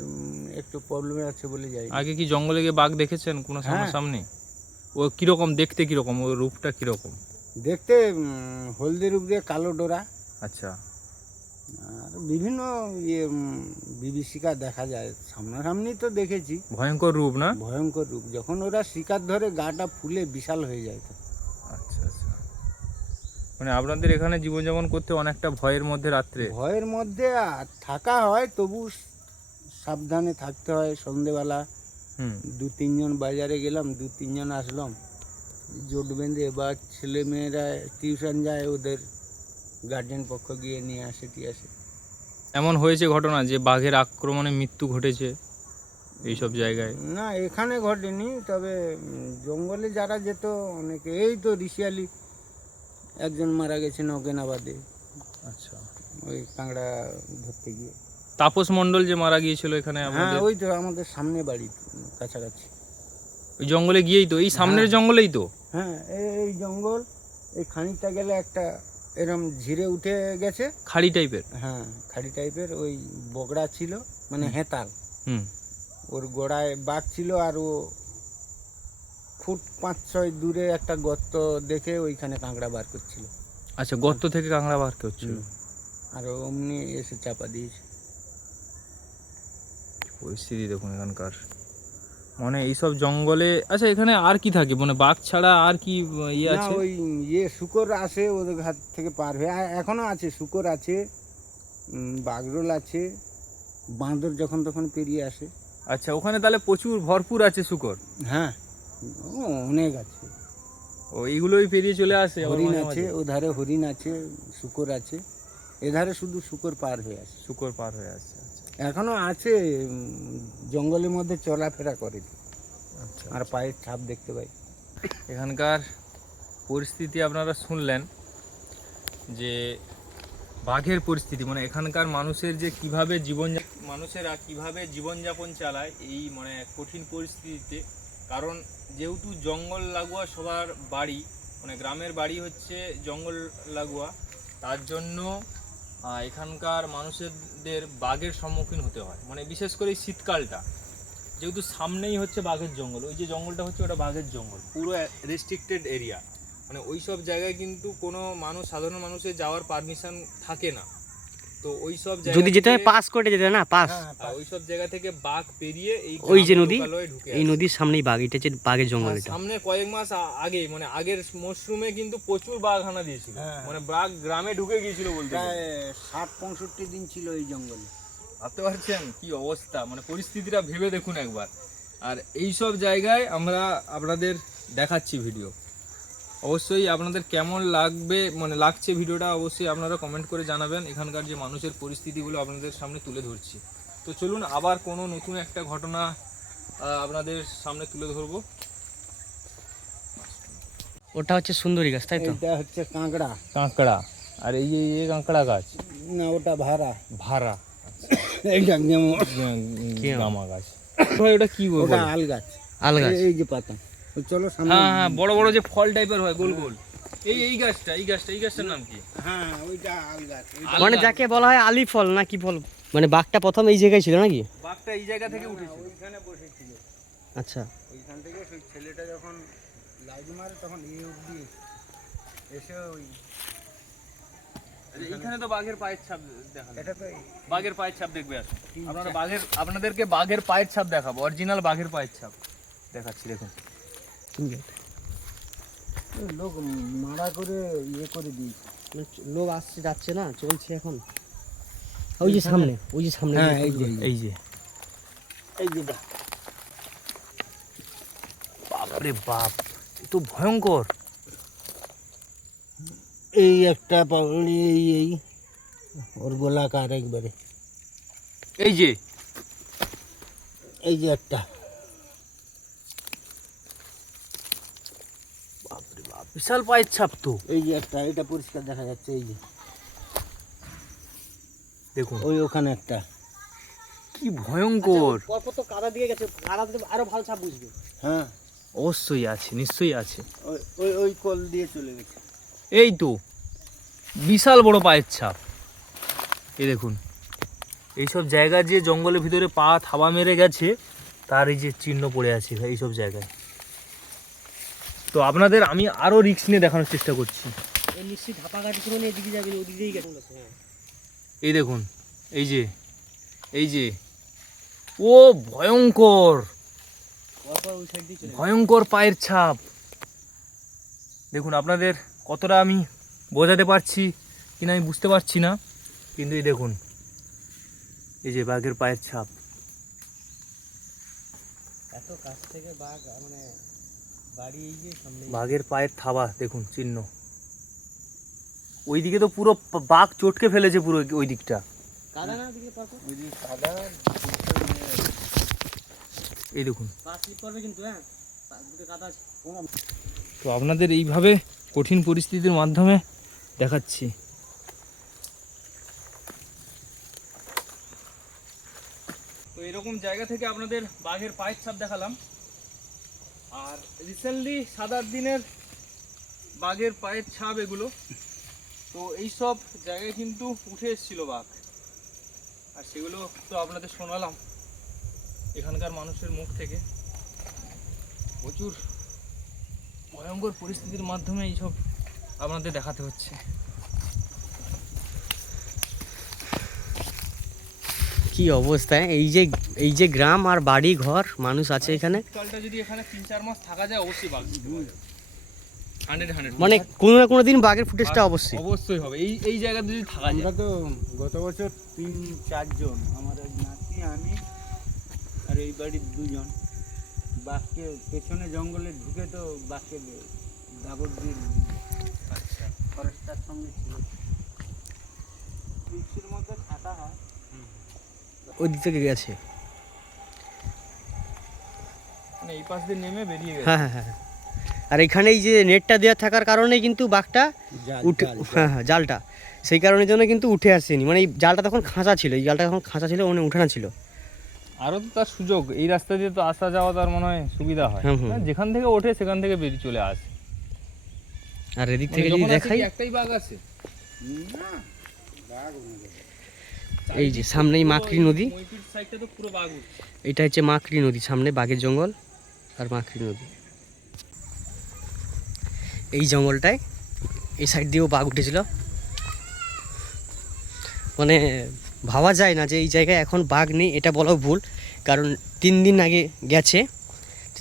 একটু প্রবলেম আছে বলে যাই না। আগে কি জঙ্গলে গিয়ে বাঘ দেখেছেন কোনো সামনাসামনি? ও কিরকম দেখতে, কিরকম ওর রূপটা কিরকম দেখতে? হলদে রূপ দিয়ে কালো ডোরা, আচ্ছা, আর বিভিন্ন বিভীষিকা দেখা যায়। সামনাসামনি তো দেখেছি, ভয়ঙ্কর রূপ না? ভয়ঙ্কর রূপ। যখন ওরা শিকার ধরে গাটা ফুলে বিশাল হয়ে যায় তো। আচ্ছা আচ্ছা, মানে আপনাদের এখানে জীবনযাপন করতে অনেকটা ভয়ের মধ্যে রাত্রে? ভয়ের মধ্যে আর থাকা হয়, তবু সাবধানে থাকতে হয়। সন্ধেবেলা হুম, 2-3 জন বাজারে গেলাম, 2-3 জন আসলাম, জোট বেঁধে। বা ছেলে মেয়েরা টিউশন যায়, ওদের গার্জেন পক্ষ গিয়ে নিয়ে আসে আসে। এমন হয়েছে ঘটনা যে বাঘের আক্রমণে মৃত্যু ঘটেছে এইসব জায়গায়? না, এখানে ঘটেনি, তবে জঙ্গলে যারা যেত অনেকে। এই তো ঋষিয়ালি একজন মারা গেছে নগেনাবাদে, আচ্ছা, ওই কাঁকড়া ধরতে গিয়ে। তাপস মণ্ডল যে মারা গিয়েছিল এখানে হ্যাঁ, আমাদের? ওই তো আমাদের সামনে বাড়ি, কাছাকাছি। ওই জঙ্গলে গিয়েই তো, এই সামনের জঙ্গলেই তো? হ্যাঁ, এই জঙ্গল, এই খানিকটা গেলে একটা এরম ঝিরে উঠে গেছে, খাড়ি টাইপের? হ্যাঁ, খাড়ি টাইপের। ওই বগড়া ছিল, মানে হেতাল, হুম, ওর গোড়ায় বাঘ ছিল। আর ও ফুট 5-6 দূরে একটা গর্ত দেখে ওইখানে কাঁকড়া বার করছিল। আচ্ছা, গর্ত থেকে কাঁকড়া বার করছিল? আর অমনি এসে চাপা দিয়েছে। পরিস্থিতি দেখুন এখানকার, মানে এইসব জঙ্গলে। আচ্ছা, এখানে আর কি থাকে, মানে বাঘ ছাড়া আর কি ইয়ে না, আছে? ওই শুকর আসে ওদের হাত থেকে পার হয়ে, এখনো আছে, শুকর আছে, বাঘরোল আছে, বাঁদর যখন তখন পেরিয়ে আসে। আচ্ছা, ওখানে তাহলে প্রচুর ভরপুর আছে শুকর? হ্যাঁ, অনেক আছে। ও এইগুলোই পেরিয়ে চলে আসে? আবার হরিণ মাঝে আছে, মাঝে? ওধারে হরিণ আছে, শুকর আছে, এধারে শুধু শুকর পার হয়ে আসে। শুকর পার হয়ে আসছে? আচ্ছা এখনো আছে, জঙ্গলের মধ্যে চলাফেরা করে। আচ্ছা আর পায়ের ছাপ দেখতে পাই। এখানকার পরিস্থিতি আপনারা শুনলেন যে বাঘের পরিস্থিতি, মানে এখানকার মানুষের যে কিভাবে মানুষেরা কিভাবে জীবনযাপন চালায় এই মানে কঠিন পরিস্থিতিতে। কারণ যেহেতু জঙ্গল লাগোয়া সবার বাড়ি, মানে গ্রামের বাড়ি হচ্ছে জঙ্গল লাগোয়া, তার জন্য এখানকার মানুষদের বাঘের সম্মুখীন হতে হয়। মানে বিশেষ করে এই শীতকালটা, যেহেতু সামনেই হচ্ছে বাঘের জঙ্গল, ওই যে জঙ্গলটা হচ্ছে ওটা বাঘের জঙ্গল, পুরো রেস্ট্রিক্টেড এরিয়া। মানে ওই সব জায়গায় কিন্তু কোনো মানুষ, সাধারণ মানুষের যাওয়ার পারমিশন থাকে না। তো ওই সব জায়গা যদি যেতে হয় পাস করে যেতে হয় না, পাস। ওই সব জায়গা থেকে বাঘ পেরিয়ে এই ওই যে নদী, লোকালয়ে ঢুকে এই আসে। নদীর সামনেই বাঘ, এটা হচ্ছে বাঘের জঙ্গল। এটা সামনে কয়েক মাস আগে, মানে আগের মরশুমে কিন্তু প্রচুর বাঘ হানা দিয়েছিল। মানে বাঘ গ্রামে ঢুকে গিয়েছিল বলতে গেলে। প্রায় 60-65 দিন ছিল এই জঙ্গলে। ভাবতে পারছেন কি অবস্থা, মানে পরিস্থিতিটা ভেবে দেখুন একবার। আর এই সব জায়গায় আমরা আপনাদের দেখাচ্ছি ভিডিও। অবশ্যই আপনাদের কেমন লাগবে, মানে লাগছে ভিডিওটা, অবশ্যই আপনারা কমেন্ট করে জানাবেন। এখানকার যে মানুষের পরিস্থিতিগুলো আপনাদের সামনে তুলে ধরছি। তো চলুন আবার কোনো নতুন একটা ঘটনা আপনাদের সামনে তুলে ধরবো। ওটা হচ্ছে সুন্দরী গাছ, তাই তো? এটা হচ্ছে কাঁকড়া। কাঁকড়া। আর এই যে কাঁকড়া গাছ, না ওটা ভাড়া। ভাড়া। এইটা যেমন গামা গাছ। ভাই ওটা কি বলবো? ওটা আল গাছ। আল গাছ। এই যে পাতা। ওই চলো সামনে। হ্যাঁ হ্যাঁ, বড় বড় যে ফল টাইপের হয় গোল গোল। এই গাছটার নাম কি? হ্যাঁ ওইটা আল গাছ। মানে যাকে বলা হয় আলি ফল না কি ফল? মানে বাঘটা প্রথম এই জায়গায় ছিল নাকি? বাঘটা এই জায়গা থেকে উঠেছে। ওইখানে বসেছিল। আচ্ছা, ওইখান থেকে সেই ছেলেটা যখন লাইট মারে তখন এই অবধি এসে ওই এইখানে তো বাঘের পায়ের ছাপ দেখা যায়। এটা তো বাঘের পায়ের ছাপ দেখবে আসুন। আপনাদেরকে বাঘের পায়ের ছাপ দেখাবো, অরিজিনাল বাঘের পায়ের ছাপ দেখাচ্ছি। দেখুন ওই লোক মারা করে ইয়ে করে দিয়েছে। লোক আসছে যাচ্ছে না, চলছে এখন। ওই যে সামনে, ওই যে সামনে। হ্যাঁ এই যে এই যে এই যে দেখ। বাপরে বাপ, এ তো ভয়ঙ্কর। এই একটা পাগলি এই ওর গোলাকার একবারে। এই যে একটা বাপরে বাপ, বিশাল পায়ের ছাপ তো। এই যে একটা, এটা পরিষ্কার দেখা যাচ্ছে। এই যে দেখুন ওই ওখানে একটা। কি ভয়ঙ্কর। পরপর তো কাদা দিয়ে গেছে, কাদাতে আরো ভালো ছাপ বুঝবে। হ্যাঁ অবশ্যই আছে, নিশ্চয়ই আছে। ওই ওই ওই কল দিয়ে চলে গেছে। এই তো বিশাল বড় পায়ের ছাপ। এই দেখুন, এইসব জায়গা যে জঙ্গলের ভিতরে পা থাবা মেরে গেছে তার এই যে চিহ্ন পড়ে আছে এইসব জায়গায়। তো আপনাদের আমি আরো রিস্ক নিয়ে দেখানোর চেষ্টা করছি। এই নিশ্চয়ই ধাপা কাটি ছিল না, এদিকে যাবে, ওদিক দিয়েই গেছে। হ্যাঁ, এই দেখুন, এই যে ও ভয়ঙ্কর, পরপর ওই সাইড দিয়ে চলে গেছে। ভয়ঙ্কর পায়ের ছাপ। দেখুন আপনাদের কতটা আমি বোঝাতে পারছি কিনা আমি বুঝতে পারছি না, কিন্তু এই দেখুন, এই যে বাঘের পায়ের ছাপ। এত কাছ থেকে বাঘ, মানে বাড়ি এই যে সামনে। বাঘের পায়ের থাবা দেখুন, চিহ্ন। ওইদিকে তো পুরো বাঘ চটকে ফেলেছে পুরো ওই দিকটা। কাদা না দিকে পরপর। ওই যে সাদা এই দেখুন, পা স্লিপ করবে কিন্তু। হ্যাঁ, দুটো কাদা আছে। তো আপনাদের এইভাবে কঠিন পরিস্থিতির মাধ্যমে দেখাচ্ছি। তো এরকম জায়গা থেকে আপনাদের বাঘের পায়ের ছাপ দেখালাম। আর রিসেন্টলি 7-8 দিনের বাঘের পায়ের ছাপ এগুলো। তো এইসব জায়গায় কিন্তু উঠে এসেছিল বাঘ, আর সেগুলো তো আপনাদের শোনালাম এখানকার মানুষের মুখ থেকে। প্রচুর ভয়ঙ্কর পরিস্থিতির মাধ্যমে এইসব আপনাদের দেখাতে হচ্ছে। কি অবস্থা! এই যে গ্রাম আর বাড়ি ঘর, মানুষ আছে এখানে। শীতকালটা যদি এখানে 3-4 মাস থাকা যায় অবশ্যই বাঘ দেখতে পাওয়া যাবে। 100 মানে কোনো না কোনো দিন বাঘের ফুটেজটা অবশ্যই অবশ্যই হবে এই জায়গাতে যদি থাকা যায়। আমরা তো গত বছর 3-4 জন, আমার এক নাতি, আমি আর এই বাড়ির 2 জন, বাঘকে পেছনে জঙ্গলে ঢুকে তো বাঘকে দাবর দিয়ে। আচ্ছা, ফরেস্টার সঙ্গে ছিল, বৃষ্টির মধ্যে থাকা হয়। ওই দিক থেকে গেছে। মানে এই পাশ দিয়ে নেমে বেরিয়ে গেছে। হ্যাঁ হ্যাঁ হ্যাঁ হ্যাঁ। আর এখানে এই যে নেটটা দেওয়া থাকার কারণেই কিন্তু বাঘটা উঠে, হ্যাঁ হ্যাঁ জালটা, সেই কারণের জন্য কিন্তু উঠে আসেনি। মানে এই জালটা তখন খাঁচা ছিল, এই জালটা তখন খাঁচা ছিল, মানে উঠানো ছিল। আরও তো তার সুযোগ, এই রাস্তা দিয়ে তো আসা যাওয়া তার মনে হয় সুবিধা হয়। হুম, হুম। হ্যাঁ, যেখান থেকে ওঠে সেখান থেকে বেরিয়ে চলে আসে। আর এদিক থেকে যদি দেখাই, একটাই বাঘ আছে। এই যে সামনেই মাকড়ি নদী, মইপিট সাইডটা তো পুরো বাঘ উঠছে। এটা হচ্ছে মাকড়ি নদী, সামনে বাঘের জঙ্গল আর মাকড়ি নদী। এই জঙ্গলটায় এই সাইড দিয়েও বাঘ উঠেছিল। মানে ভাবা যায় না যে এই জায়গায় এখন বাঘ নেই, এটা বলাও ভুল, কারণ 3 দিন আগে গেছে।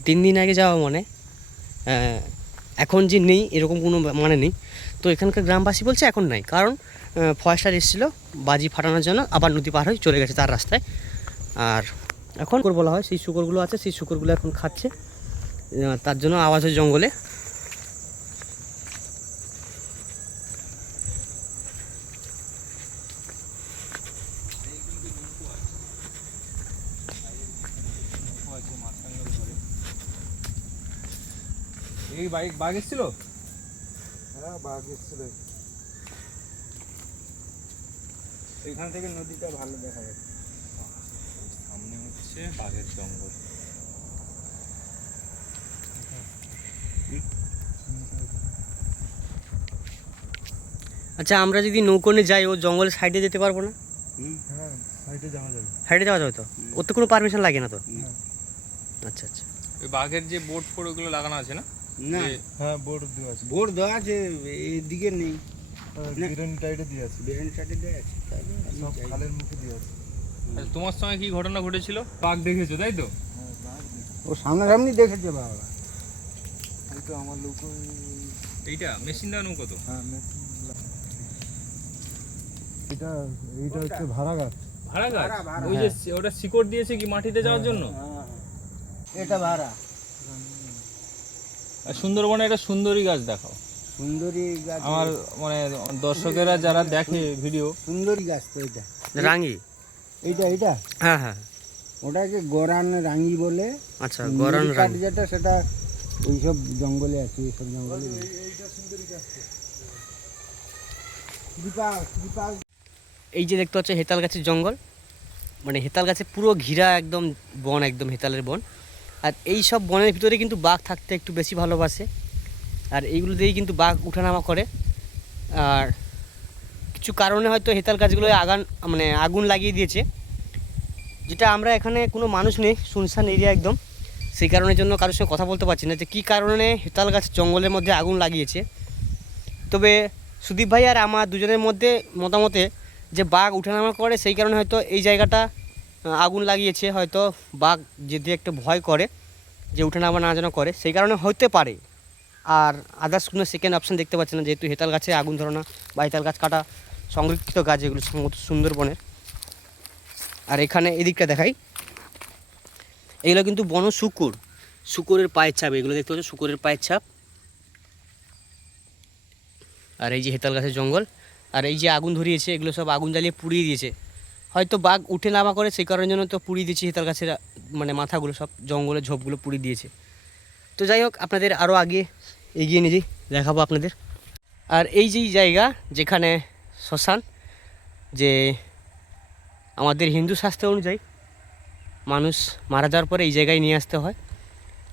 3 দিন আগে যাওয়া মানে এখন যে নেই এরকম কোনো মানে নেই। তো এখানকার গ্রামবাসী বলছে এখন নাই, কারণ ফরেস্টার এসেছিলো বাজি ফাটানোর জন্য, আবার নদী পার হয়ে চলে গেছে তার রাস্তায়। আর এখন শুকর বলা হয়, সেই শুকরগুলো আছে, সেই শুকরগুলো এখন খাচ্ছে, তার জন্য আওয়াজ হয় জঙ্গলে। এই বাঘ এসেছিল। হ্যাঁ বাঘ এসেছিল, এখান থেকে নদীটা ভালো দেখা যাচ্ছে। সামনে হচ্ছে বাঘের জঙ্গল। আচ্ছা, আমরা যদি নৌকো নিয়ে যাই, ও জঙ্গলের সাইডে যেতে পারবো না? হ্যাঁ সাইডে যাওয়া যাবে। সাইডে যাওয়া যাবে তো? ওর তো কোনো পারমিশন লাগে না তো? আচ্ছা আচ্ছা। ওই বাঘের যে বোর্ড ফোর্ড ওগুলো লাগানো আছে না? না হ্যাঁ বোর্ড দেওয়া আছে, বোর্ড দেওয়া আছে, এদিকে নেই। বিরেন টাইডে দিয়ে আছে, বেরেন সাইডে দেওয়া আছে, তাহলে আমি সব যাই। খালের মুখে দিয়ে আছে। আচ্ছা, তোমার সঙ্গে কি ঘটনা ঘটেছিল? বাঘ দেখেছো তাই তো? ও সামনাসামনি দেখেছে বাবা। এই তো আমার লোক, এইটা মেশিন দেওয়া নৌকো তো? হ্যাঁ এটা এইটা হচ্ছে ভাড়া গাছ। ভাড়া গাছ? ভাড়া, ভাড়া। ওই যে ওটা শিকড় দিয়েছে কি মাটিতে যাওয়ার জন্য? এটা ভাড়া। আর সুন্দরবনে একটা সুন্দরী গাছ দেখাও। সুন্দরী গাছ, আমার মানে দর্শকেরা যারা দেখে ভিডিও, সুন্দরী গাছ তো এটা। রাঙ্গি? এইটা হ্যাঁ হ্যাঁ। ওটাকে গরান রাঙ্গি বলে। আচ্ছা, গরান সুন্দরী কাঠ রাঙ্গি। যেটা সেটা ওইসব জঙ্গলে আছে, ওইসব জঙ্গলে নেই। কৃপা এই যে দেখতে হচ্ছে হেতাল গাছের জঙ্গল, মানে হেতাল গাছে পুরো ঘিরা একদম বন, একদম হেতালের বন। আর এই সব বনের ভিতরে কিন্তু বাঘ থাকতে একটু বেশি ভালোবাসে, আর এইগুলো দিয়েই কিন্তু বাঘ উঠানামা করে। আর কিছু কারণে হয়তো হেতাল গাছগুলো আগুন লাগিয়ে দিয়েছে, যেটা আমরা এখানে কোনো মানুষ নেই, শুনশান এরিয়া একদম, সেই কারণের জন্য কারোর সঙ্গে কথা বলতে পারছি না যে কী কারণে হেতাল গাছ জঙ্গলের মধ্যে আগুন লাগিয়েছে। তবে সুদীপ ভাই আর আমার দুজনের মধ্যে মতামতে যে বাঘ উঠানামা করে, সেই কারণে হয়তো এই জায়গাটা আগুন লাগিয়েছে। হয়তো বাঘ যদি একটু ভয় করে যে উঠানামা না যেন করে, সেই কারণে হতে পারে। আর আদার্স কোনো সেকেন্ড অপশান দেখতে পাচ্ছি না, যেহেতু হেতাল গাছে আগুন ধরানো বা হেতাল গাছ কাটা সংরক্ষিত গাছ এগুলো সুন্দরবনের। আর এখানে এদিকটা দেখাই, এগুলো কিন্তু বন শুকুরের পায়ের ছাপ, এগুলো দেখতে পাচ্ছ শুকুরের পায়ের ছাপ। আর এই যে হেতাল গাছের জঙ্গল, আর এই যে আগুন ধরিয়েছে, এগুলো সব আগুন জ্বালিয়ে পুড়িয়ে দিয়েছে। হয়তো বাঘ উঠে নামা করে, সেই কারণের জন্য তো পুড়িয়ে দিয়েছে হেতাল গাছের মাথাগুলো, সব জঙ্গলের ঝোপগুলো পুড়িয়ে দিয়েছে। তো যাই হোক, আপনাদের আরও আগে এগিয়ে নিয়ে যাই, দেখাবো আপনাদের। আর এই যেই জায়গা যেখানে শ্মশান, যে আমাদের হিন্দু শাস্ত্র অনুযায়ী মানুষ মারা যাওয়ার পরে এই জায়গায় নিয়ে আসতে হয়।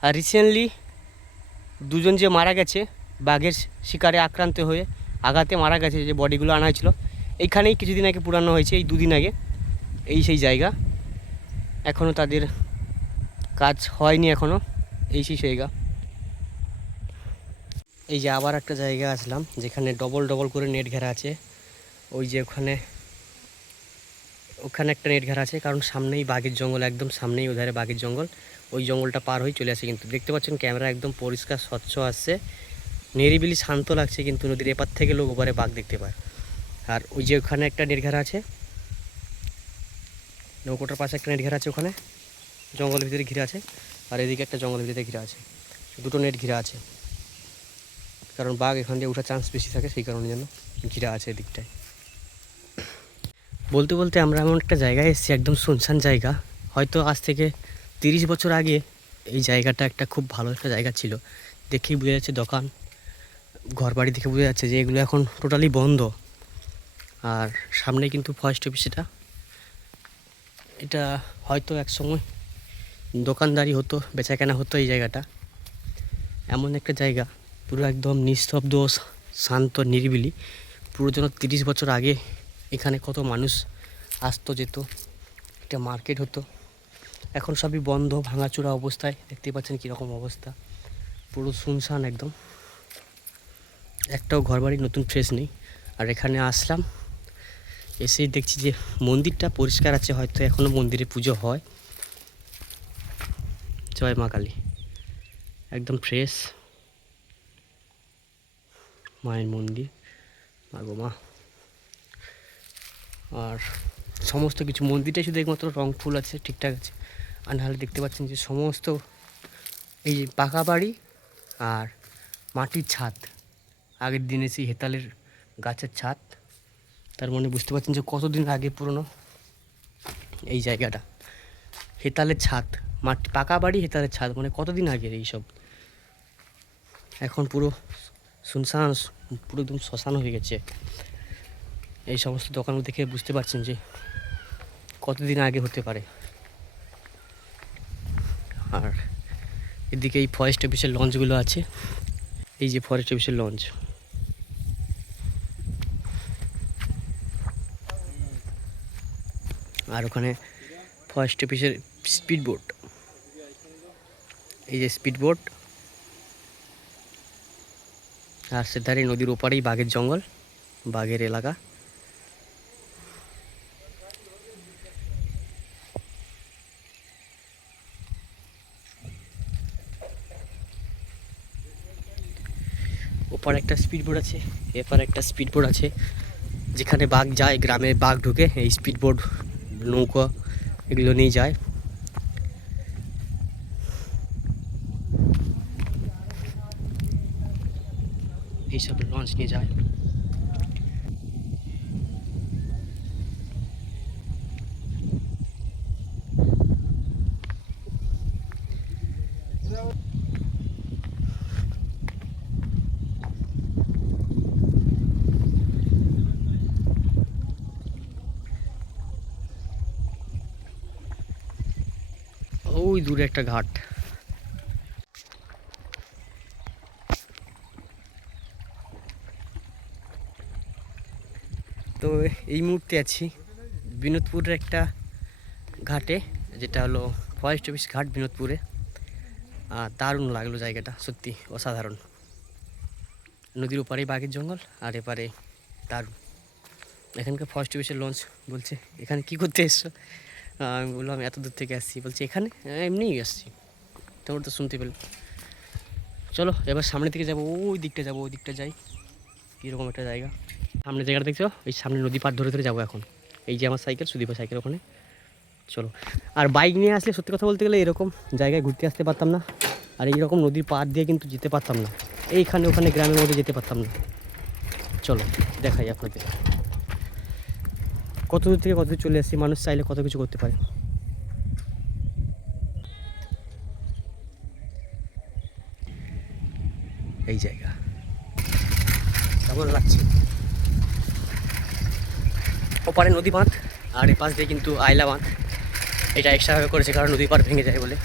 আর রিসেন্টলি দুজন যে মারা গেছে বাঘের শিকারে আক্রান্ত হয়ে, আঘাতে মারা গেছে, যে বডিগুলো আনা হয়েছিল, এইখানেই কিছুদিন আগে পুরানো হয়েছে, এই 2 দিন আগে। এই সেই জায়গা, এখনও তাদের কাজ হয়নি এখনও, এই সেই জায়গা। এই যে আবার একটা জায়গা আসলাম যেখানে ডবল করে নেট ঘেরা আছে। ওই যে ওখানে একটা নেট ঘেরা আছে, কারণ সামনেই বাঘের জঙ্গল, একদম সামনেই ওধারে বাঘের জঙ্গল। ওই জঙ্গলটা পার হয়ে চলে আসে, কিন্তু দেখতে পাচ্ছেন ক্যামেরা একদম পরিষ্কার স্বচ্ছ আসছে, নিরিবিলি শান্ত লাগছে, কিন্তু নদীর এপার থেকে লোক ওপারে বাঘ দেখতে পায়। আর ওই যে ওখানে একটা নেট ঘেরা আছে, নৌকোটার পাশে একটা নেট ঘেরা আছে, ওখানে জঙ্গলের ভিতরে ঘিরে আছে। আর এদিকে একটা জঙ্গলের ভিতরে ঘিরে আছে, 2টো নেট ঘিরা আছে, কারণ বাঘ এখান দিয়ে ওঠার চান্স বেশি থাকে, সেই কারণের জন্য ঘিরা আছে এদিকটায়। বলতে বলতে আমরা এমন একটা জায়গায় এসেছি, একদম শুনশান জায়গা। হয়তো আজ থেকে 30 বছর আগে এই জায়গাটা একটা খুব ভালো একটা জায়গা ছিল, দেখেই বোঝা যাচ্ছে দোকান ঘর বাড়ি দেখে বোঝা যাচ্ছে যে এগুলো এখন টোটালি বন্ধ। আর সামনে কিন্তু ফরেস্ট অফিস, এটা হয়তো এক সময় দোকানদারি হতো, বেচাকেনা হতো এই জায়গাটা। এমন একটা জায়গা পুরো একদম নিস্তব্ধ, শান্ত, নিরিবিলি। পুরো যেন 30 বছর আগে এখানে কত মানুষ আসতো যেত, একটা মার্কেট হতো। এখন সবই বন্ধ, ভাঙাচোরা অবস্থায়, দেখতে পাচ্ছেন কীরকম অবস্থা, পুরো শুনশান একদম, একটাও ঘরবাড়ি নতুন ফ্রেশ নেই। আর এখানে আসলাম, এসেই দেখছি যে মন্দিরটা পরিষ্কার আছে, হয়তো এখনও মন্দিরে পুজো হয়। জয় মা কালী, একদম ফ্রেশ মায়ের মন্দির, মা গো মা। আর সমস্ত কিছু মন্দিরটাই শুধু একমাত্র রং ফুল আছে, ঠিকঠাক আছে। আর নাহলে দেখতে পাচ্ছেন যে সমস্ত এই যে পাকা বাড়ি আর মাটির ছাদ, আগের দিনে সেই হেতালের গাছের ছাদ। তার মানে বুঝতে পারছেন যে কতদিন আগে পুরনো এই জায়গাটা। হেতালের ছাদ, মাটি পাকা বাড়ি, হেতালের ছাদ, মানে কতদিন আগের এইসব। এখন পুরো শুনশান, পুরো একদম শ্মশান হয়ে গেছে। এই সমস্ত দোকানগুলো দেখে বুঝতে পারছেন যে কতদিন আগে হতে পারে। আর এদিকে এই ফরেস্ট অফিসের লঞ্চগুলো আছে, এই যে ফরেস্ট অফিসের লঞ্চ। আর ওখানে ফরেস্ট অফিসের স্পিড বোট, এই যে স্পিড বোট। আর সেধারে নদীর ওপারেই বাঘের জঙ্গল, বাঘের এলাকা। ওপারে একটা স্পিড বোট আছে, এপারে একটা স্পিড বোট আছে, যেখানে বাঘ যায়, গ্রামে বাঘ ঢুকে এই স্পিড বোট, নৌকা এগুলো নিয়ে যায়। এইসব লঞ্চ নিয়ে যায়। ওই দূরে একটা ঘাট। তো এই মুহূর্তে আছি বিনোদপুরের একটা ঘাটে, যেটা হলো ফরেস্ট অফিস ঘাট বিনোদপুরে। আর দারুণ লাগলো জায়গাটা, সত্যি অসাধারণ। নদীর ওপারেই বাঘের জঙ্গল, আর এপারে দারুণ। এখানকার ফরেস্ট অফিসের লঞ্চ বলছে এখানে কি করতে এসছো। আমি বললাম এত দূর থেকে আসছি। বলছে এখানে এমনিই আসছি। তোমরা তো শুনতে পেলে। চলো এবার সামনের দিকে যাবো, ওই দিকটা যাবো, ওই দিকটা যাই। কীরকম একটা জায়গা, সামনে জায়গাটা দেখছো, এই সামনে নদী পার ধরে ধরে যাবো এখন। এই যে আমার সাইকেল, সুদীপের সাইকেল ওখানে। চলো। আর বাইক নিয়ে আসলে সত্যি কথা বলতে গেলে এরকম জায়গায় ঘুরতে আসতে পারতাম না, আর এইরকম নদীর পার দিয়ে কিন্তু যেতে পারতাম না, এইখানে ওখানে গ্রামের মধ্যে যেতে পারতাম না। চলো দেখাই আপনাদের কত দূর থেকে কত দূর চলে আসছি। মানুষ চাইলে কত কিছু করতে পারে। এই জায়গা কেমন লাগছে, ওপারে নদী বাঁধ, আর এ পাশ দিয়ে কিন্তু আইলা বাঁধ। এটা এক্সট্রাভাবে করেছে কারণ নদী পার ভেঙে যায় বলে।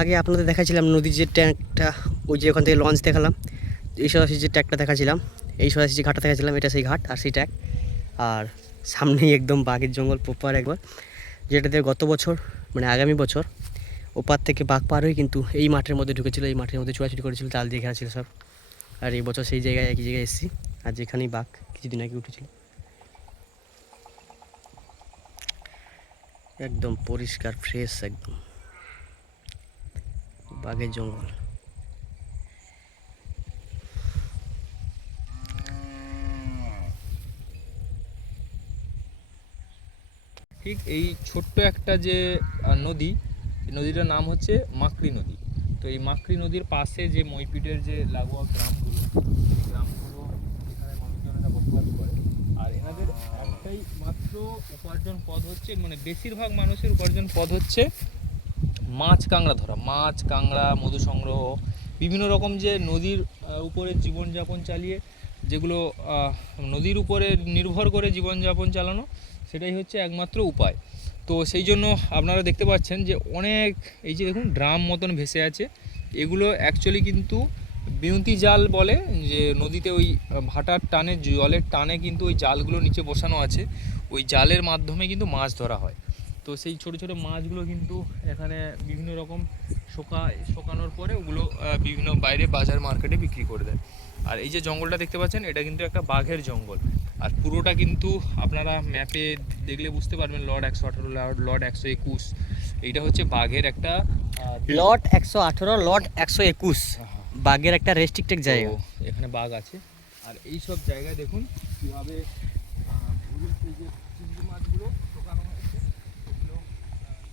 আগে আপনাদের দেখাছিলাম নদীর যে ট্যাঙ্কটা, ওই যে ওখান থেকে লঞ্চ দেখালাম, এই সরাসরি যে ট্যাঙ্কটা দেখাছিলাম, এই সরাসরি যে ঘাটটা দেখাছিলাম, এটা সেই ঘাট আর সেই ট্যাঙ্ক। আর সামনেই একদম বাঘের জঙ্গল প্রপার একবার, যেটাতে গত বছর মানে আগামী বছর ওপার থেকে বাঘ পার হয়ে কিন্তু এই মাঠের মধ্যে ঢুকেছিল, এই মাঠের মধ্যে চুরাচুরি করেছিল, জাল দিয়ে ঘেরা ছিল সব। আর এই বছর সেই জায়গায় একই জায়গায় এসেছি, আর যেখানেই বাঘ কিছুদিন আগে উঠেছিল। একদম পরিষ্কার ফ্রেশ, একদম বাঘের জঙ্গল। ঠিক এই ছোট্ট একটা যে নদী, এই নদীটার নাম হচ্ছে মাকড়ি নদী। তো এই মাকড়ি নদীর পাশে যে মইপিটের যে লাগোয়া গ্রামগুলো, এই গ্রামগুলো এখানে মানুষজনেরা বসবাস করে। আর এনাদের একটাই মাত্র উপার্জন পদ হচ্ছে, মানে বেশিরভাগ মানুষের উপার্জন পদ হচ্ছে মাছ কাঁকড়া ধরা, মাছ কাঁকড়া, মধু সংগ্রহ, বিভিন্ন রকম যে নদীর উপরে জীবনযাপন চালিয়ে, যেগুলো নদীর উপরে নির্ভর করে জীবনযাপন চালানো, সেটাই হচ্ছে একমাত্র উপায়। তো সেই জন্য আপনারা দেখতে পাচ্ছেন যে অনেক এই যে দেখুন ড্রাম মতন ভেসে আছে, এগুলো অ্যাকচুয়ালি কিন্তু বিউতি জাল বলে, যে নদীতে ওই ভাটার টানে, জলের টানে কিন্তু ওই জালগুলো নিচে বসানো আছে, ওই জালের মাধ্যমে কিন্তু মাছ ধরা হয়। তো সেই ছোটো ছোটো মাছগুলো কিন্তু এখানে বিভিন্ন রকম শোকানোর পরে ওগুলো বিভিন্ন বাইরে বাজার মার্কেটে বিক্রি করে দেয়। আর এই যে জঙ্গলটা দেখতে পাচ্ছেন, এটা কিন্তু একটা বাঘের জঙ্গল। আর পুরোটা কিন্তু আপনারা ম্যাপে দেখলে বুঝতে পারবেন, লট 118, লট 121, এইটা হচ্ছে বাঘের একটা লট 118, লট 121 বাঘের একটা রেস্ট্রিক্টেড জায়গা। তো এখানে বাঘ আছে। আর এই সব জায়গায় দেখুন কীভাবে এই যে চিংড়ি মাছগুলো শোকানো হয়েছে, সেগুলো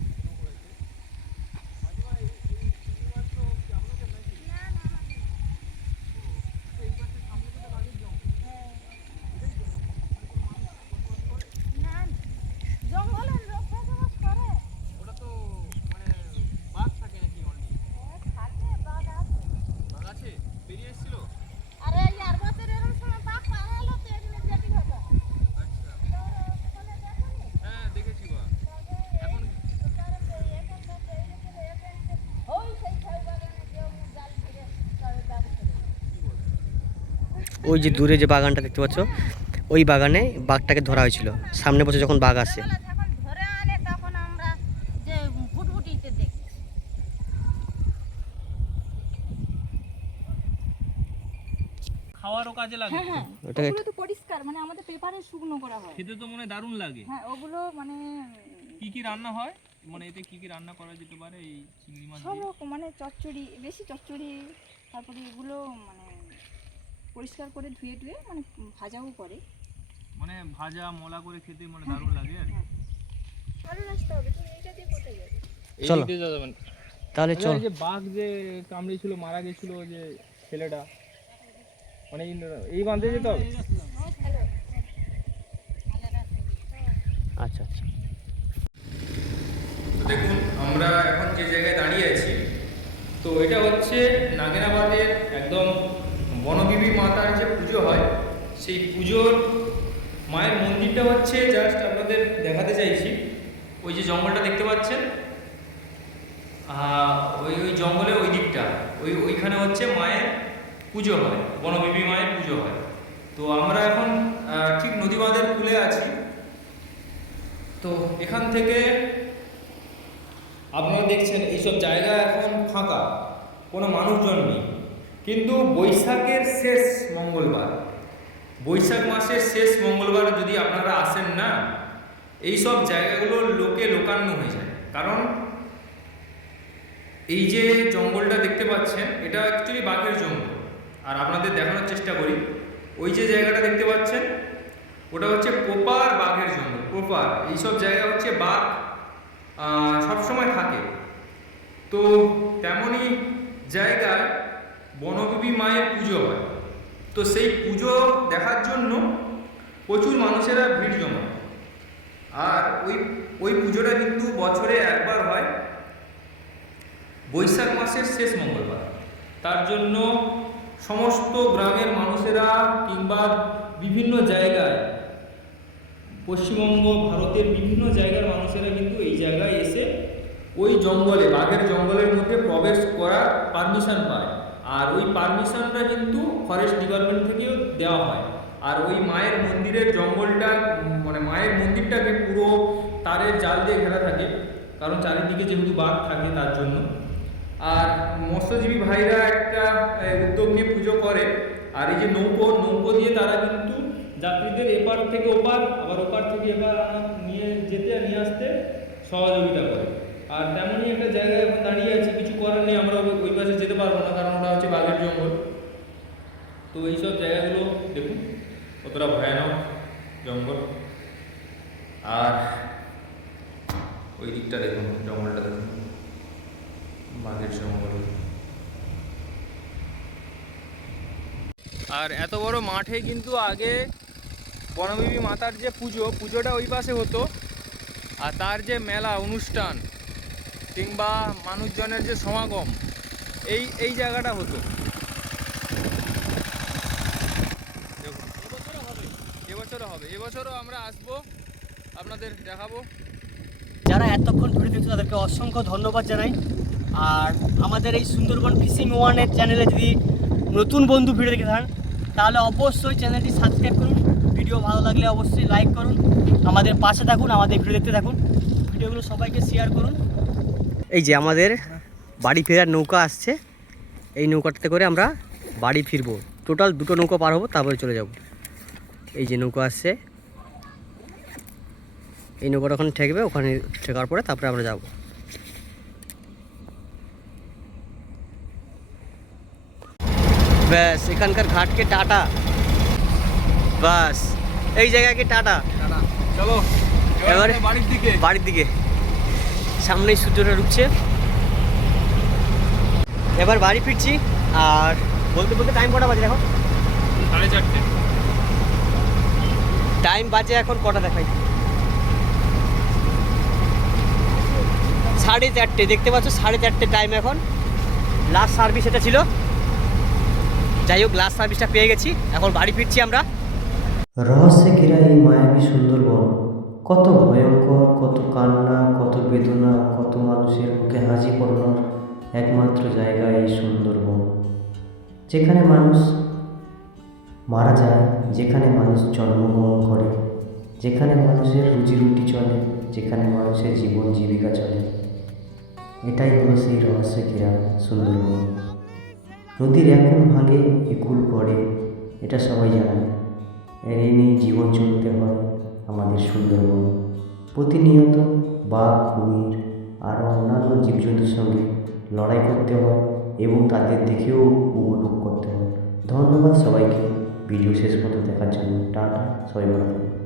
শুকনো করেছে। ওটা তো মানে বাঘ থাকে নাকি? বাঘ আছে, বেরিয়ে এসেছিল। হ্যাঁ দেখেছি বাঘ। এখন ওই যে দূরে যে বাগানটা দেখতে পাচ্ছ, ওই বাগানে বাঘটাকে ধরা হয়েছিল সামনে বছর যখন বাঘ আসে। খাওয়ারও কাজে লাগে। ওটাকে ওগুলো তো পরিষ্কার, মানে আমাদের পেপারে শুকনো করা হয়। খেতে তো মনে হয় দারুণ লাগে। হ্যাঁ, ওগুলো মানে কি কি রান্না হয়, মানে এতে কি কি রান্না করা যেতে পারে এই চিংড়ি মাছ সব দিয়ে? রকম, মানে চচ্চড়ি, বেশি চচ্চড়ি, তারপরে এগুলো মানে পরিষ্কার করে ধুয়ে টুয়ে মানে ভাজাও করে। মানে ভাজা মলা করে খেতে মানে দারুণ লাগে। আর এই চলো। দিক দিয়ে যাবেন। তাহলে চল। এই যে বাঘ যে কামড়েছিল, মারা গেছিল যে ছেলেটা, মানে এই বাঁধে যেতে হবে। আচ্ছা আচ্ছা। তো দেখুন আমরা এখন যে জায়গায় দাঁড়িয়ে আছি, তো এটা হচ্ছে নাগেরাবাদের একদম বনবিবি মাতার যে পুজো হয়, সেই পুজোর মায়ের মন্দিরটা হচ্ছে, জাস্ট আপনাদের দেখাতে চাইছি, ওই যে জঙ্গলটা দেখতে পাচ্ছেন, ওই ওই জঙ্গলের ওই দিকটা, ওইখানে হচ্ছে মায়ের পুজো হয়, বনবিবি মায়ের পুজো হয়। তো আমরা এখন ঠিক নদী বাঁধের কূলে আছি। তো এখান থেকে আপনারা দেখছেন এইসব জায়গা এখন ফাঁকা, কোনো মানুষজন নেই। কিন্তু বৈশাখের শেষ মঙ্গলবার, বৈশাখ মাসের শেষ মঙ্গলবার যদি আপনারা আসেন না, এই সব জায়গাগুলো লোকে লোকান্ন হয়ে যায়। কারণ এই যে জঙ্গলটা দেখতে পাচ্ছেন, এটা অ্যাকচুয়ালি বাঘের জঙ্গল। আর আপনাদের দেখানোর চেষ্টা করি, ওই যে জায়গাটা দেখতে পাচ্ছেন, ওটা হচ্ছে প্রপার বাঘের জঙ্গল, প্রপার। এইসব জায়গা হচ্ছে বাঘ সবসময় থাকে। তো তেমনই জায়গায় বনবিবি মায়ের পুজো হয়। তো সেই পুজো দেখার জন্য প্রচুর মানুষেরা ভিড় জমায়। আর ওই পুজোটা কিন্তু বছরে একবার হয়, বৈশাখ মাসের শেষ মঙ্গলবার। তার জন্য সমস্ত গ্রামের মানুষেরা কিংবা বিভিন্ন জায়গায়, পশ্চিমবঙ্গ, ভারতের বিভিন্ন জায়গার মানুষেরা কিন্তু এই জায়গায় এসে ওই জঙ্গলে, বাঘের জঙ্গলের মধ্যে প্রবেশ করার পারমিশন পায়। আর ওই পারমিশনটা কিন্তু ফরেস্ট ডিপার্টমেন্ট থেকেও দেওয়া হয়। আর ওই মায়ের মন্দিরের জঙ্গলটা, মানে মায়ের মন্দিরটাকে পুরো তারের জাল দিয়ে ঘেরা থাকে, কারণ চারিদিকে যেহেতু বাঘ থাকে তার জন্য। আর মৎস্যজীবী ভাইরা একটা উদ্যোগ নিয়ে পুজো করে। আর এই যে নৌকো দিয়ে তারা কিন্তু যাত্রীদের এপার থেকে ওপার, আবার ওপার থেকে এপার নিয়ে যেতে নিয়ে আসতে সহযোগিতা করে। আর তেমনই একটা জায়গায় এখন দাঁড়িয়ে আছে, কিছু করার নেই, আমরা ওই পাশে যেতে পারবো না, কারণ ওটা হচ্ছে বাঘের জঙ্গল। তো এইসব জায়গাগুলো দেখুন কতটা ভয়ানক জঙ্গল। আর ওই দিকটা দেখুন, জঙ্গলটা দেখুন, বাঘের জঙ্গল। আর এত বড় মাঠে কিন্তু আগে বনবিবি মাতার যে পুজোটা ওই পাশে হতো, আর তার যে মেলা অনুষ্ঠান কিংবা মানুষজনের যে সমাগম এই জায়গাটা হতো। দেখুন, এবছরও আমরা আসবো, আপনাদের দেখাবো। যারা এতক্ষণ ধরে দেখছো তাদেরকে অসংখ্য ধন্যবাদ জানাই। আর আমাদের এই সুন্দরবন ফিশিং ওয়ানের চ্যানেলে যদি নতুন বন্ধু ভিডিও দেখে থাকেন তাহলে অবশ্যই চ্যানেলটি সাবস্ক্রাইব করুন, ভিডিও ভালো লাগলে অবশ্যই লাইক করুন, আমাদের পাশে থাকুন, আমাদের ভিডিও দেখতে থাকুন, ভিডিওগুলো সবাইকে শেয়ার করুন। এই যে আমাদের বাড়ি ফেরার নৌকা আসছে, এই নৌকাটাতে করে আমরা বাড়ি ফিরবো। টোটাল 2টো নৌকা পার হবো, তারপরে চলে যাব। এই যে নৌকা আসছে, এই নৌকাটা ওখানে ঠেকবে, ওখানে ঠেকার পরে তারপরে আমরা যাব। ব্যাস এখানকার ঘাটকে টাটা, বাস এই জায়গাকে টাটা। চলো এবারে বাড়ির দিকে সামনেই সূর্যটা ঢুকছে, এবার বাড়ি ফিরছি। আর বলতে বলতে টাইম কটা বাজে এখন? 4:30। টাইম বাজে এখন কটা দেখাই? 4:30। দেখতে পাচ্ছ 4:30 টাইম এখন। লাস্ট সার্ভিস এটা ছিল, যাই হোক লাস্ট সার্ভিসটা পেয়ে গেছি, এখন বাড়ি ফিরছি আমরা। রহস্যে ঘেরা এই মায়াবী সুন্দরবন কত ভয়ঙ্কর, কত কান্না, কত বেদনা, কত মানুষের মুখে হাসি পড়ানোর একমাত্র জায়গা এই সুন্দরবন। যেখানে মানুষ মারা যায়, যেখানে মানুষ জন্মগ্রহণ করে, যেখানে মানুষের রুজি রুটি চলে, যেখানে মানুষের জীবন জীবিকা চলে, এটাই হলো সেই রহস্যে ঘেরা সুন্দরবন। নদীর একুল ভাঙে একুল পড়ে, এটা সবাই জানে। এর নিয়ে জীবন চলতে হয় আমাদের সুন্দরবন। প্রতিনিয়ত বাঘ, কুমির আর অন্যান্য জীবজন্তুর সঙ্গে লড়াই করতে হয় এবং তাদের দেখেও উপভোগ করতে হয়। ধন্যবাদ সবাইকে ভিডিও শেষ পর্যন্ত দেখার জন্য। টাটা, সবাই ভালো থাকুন।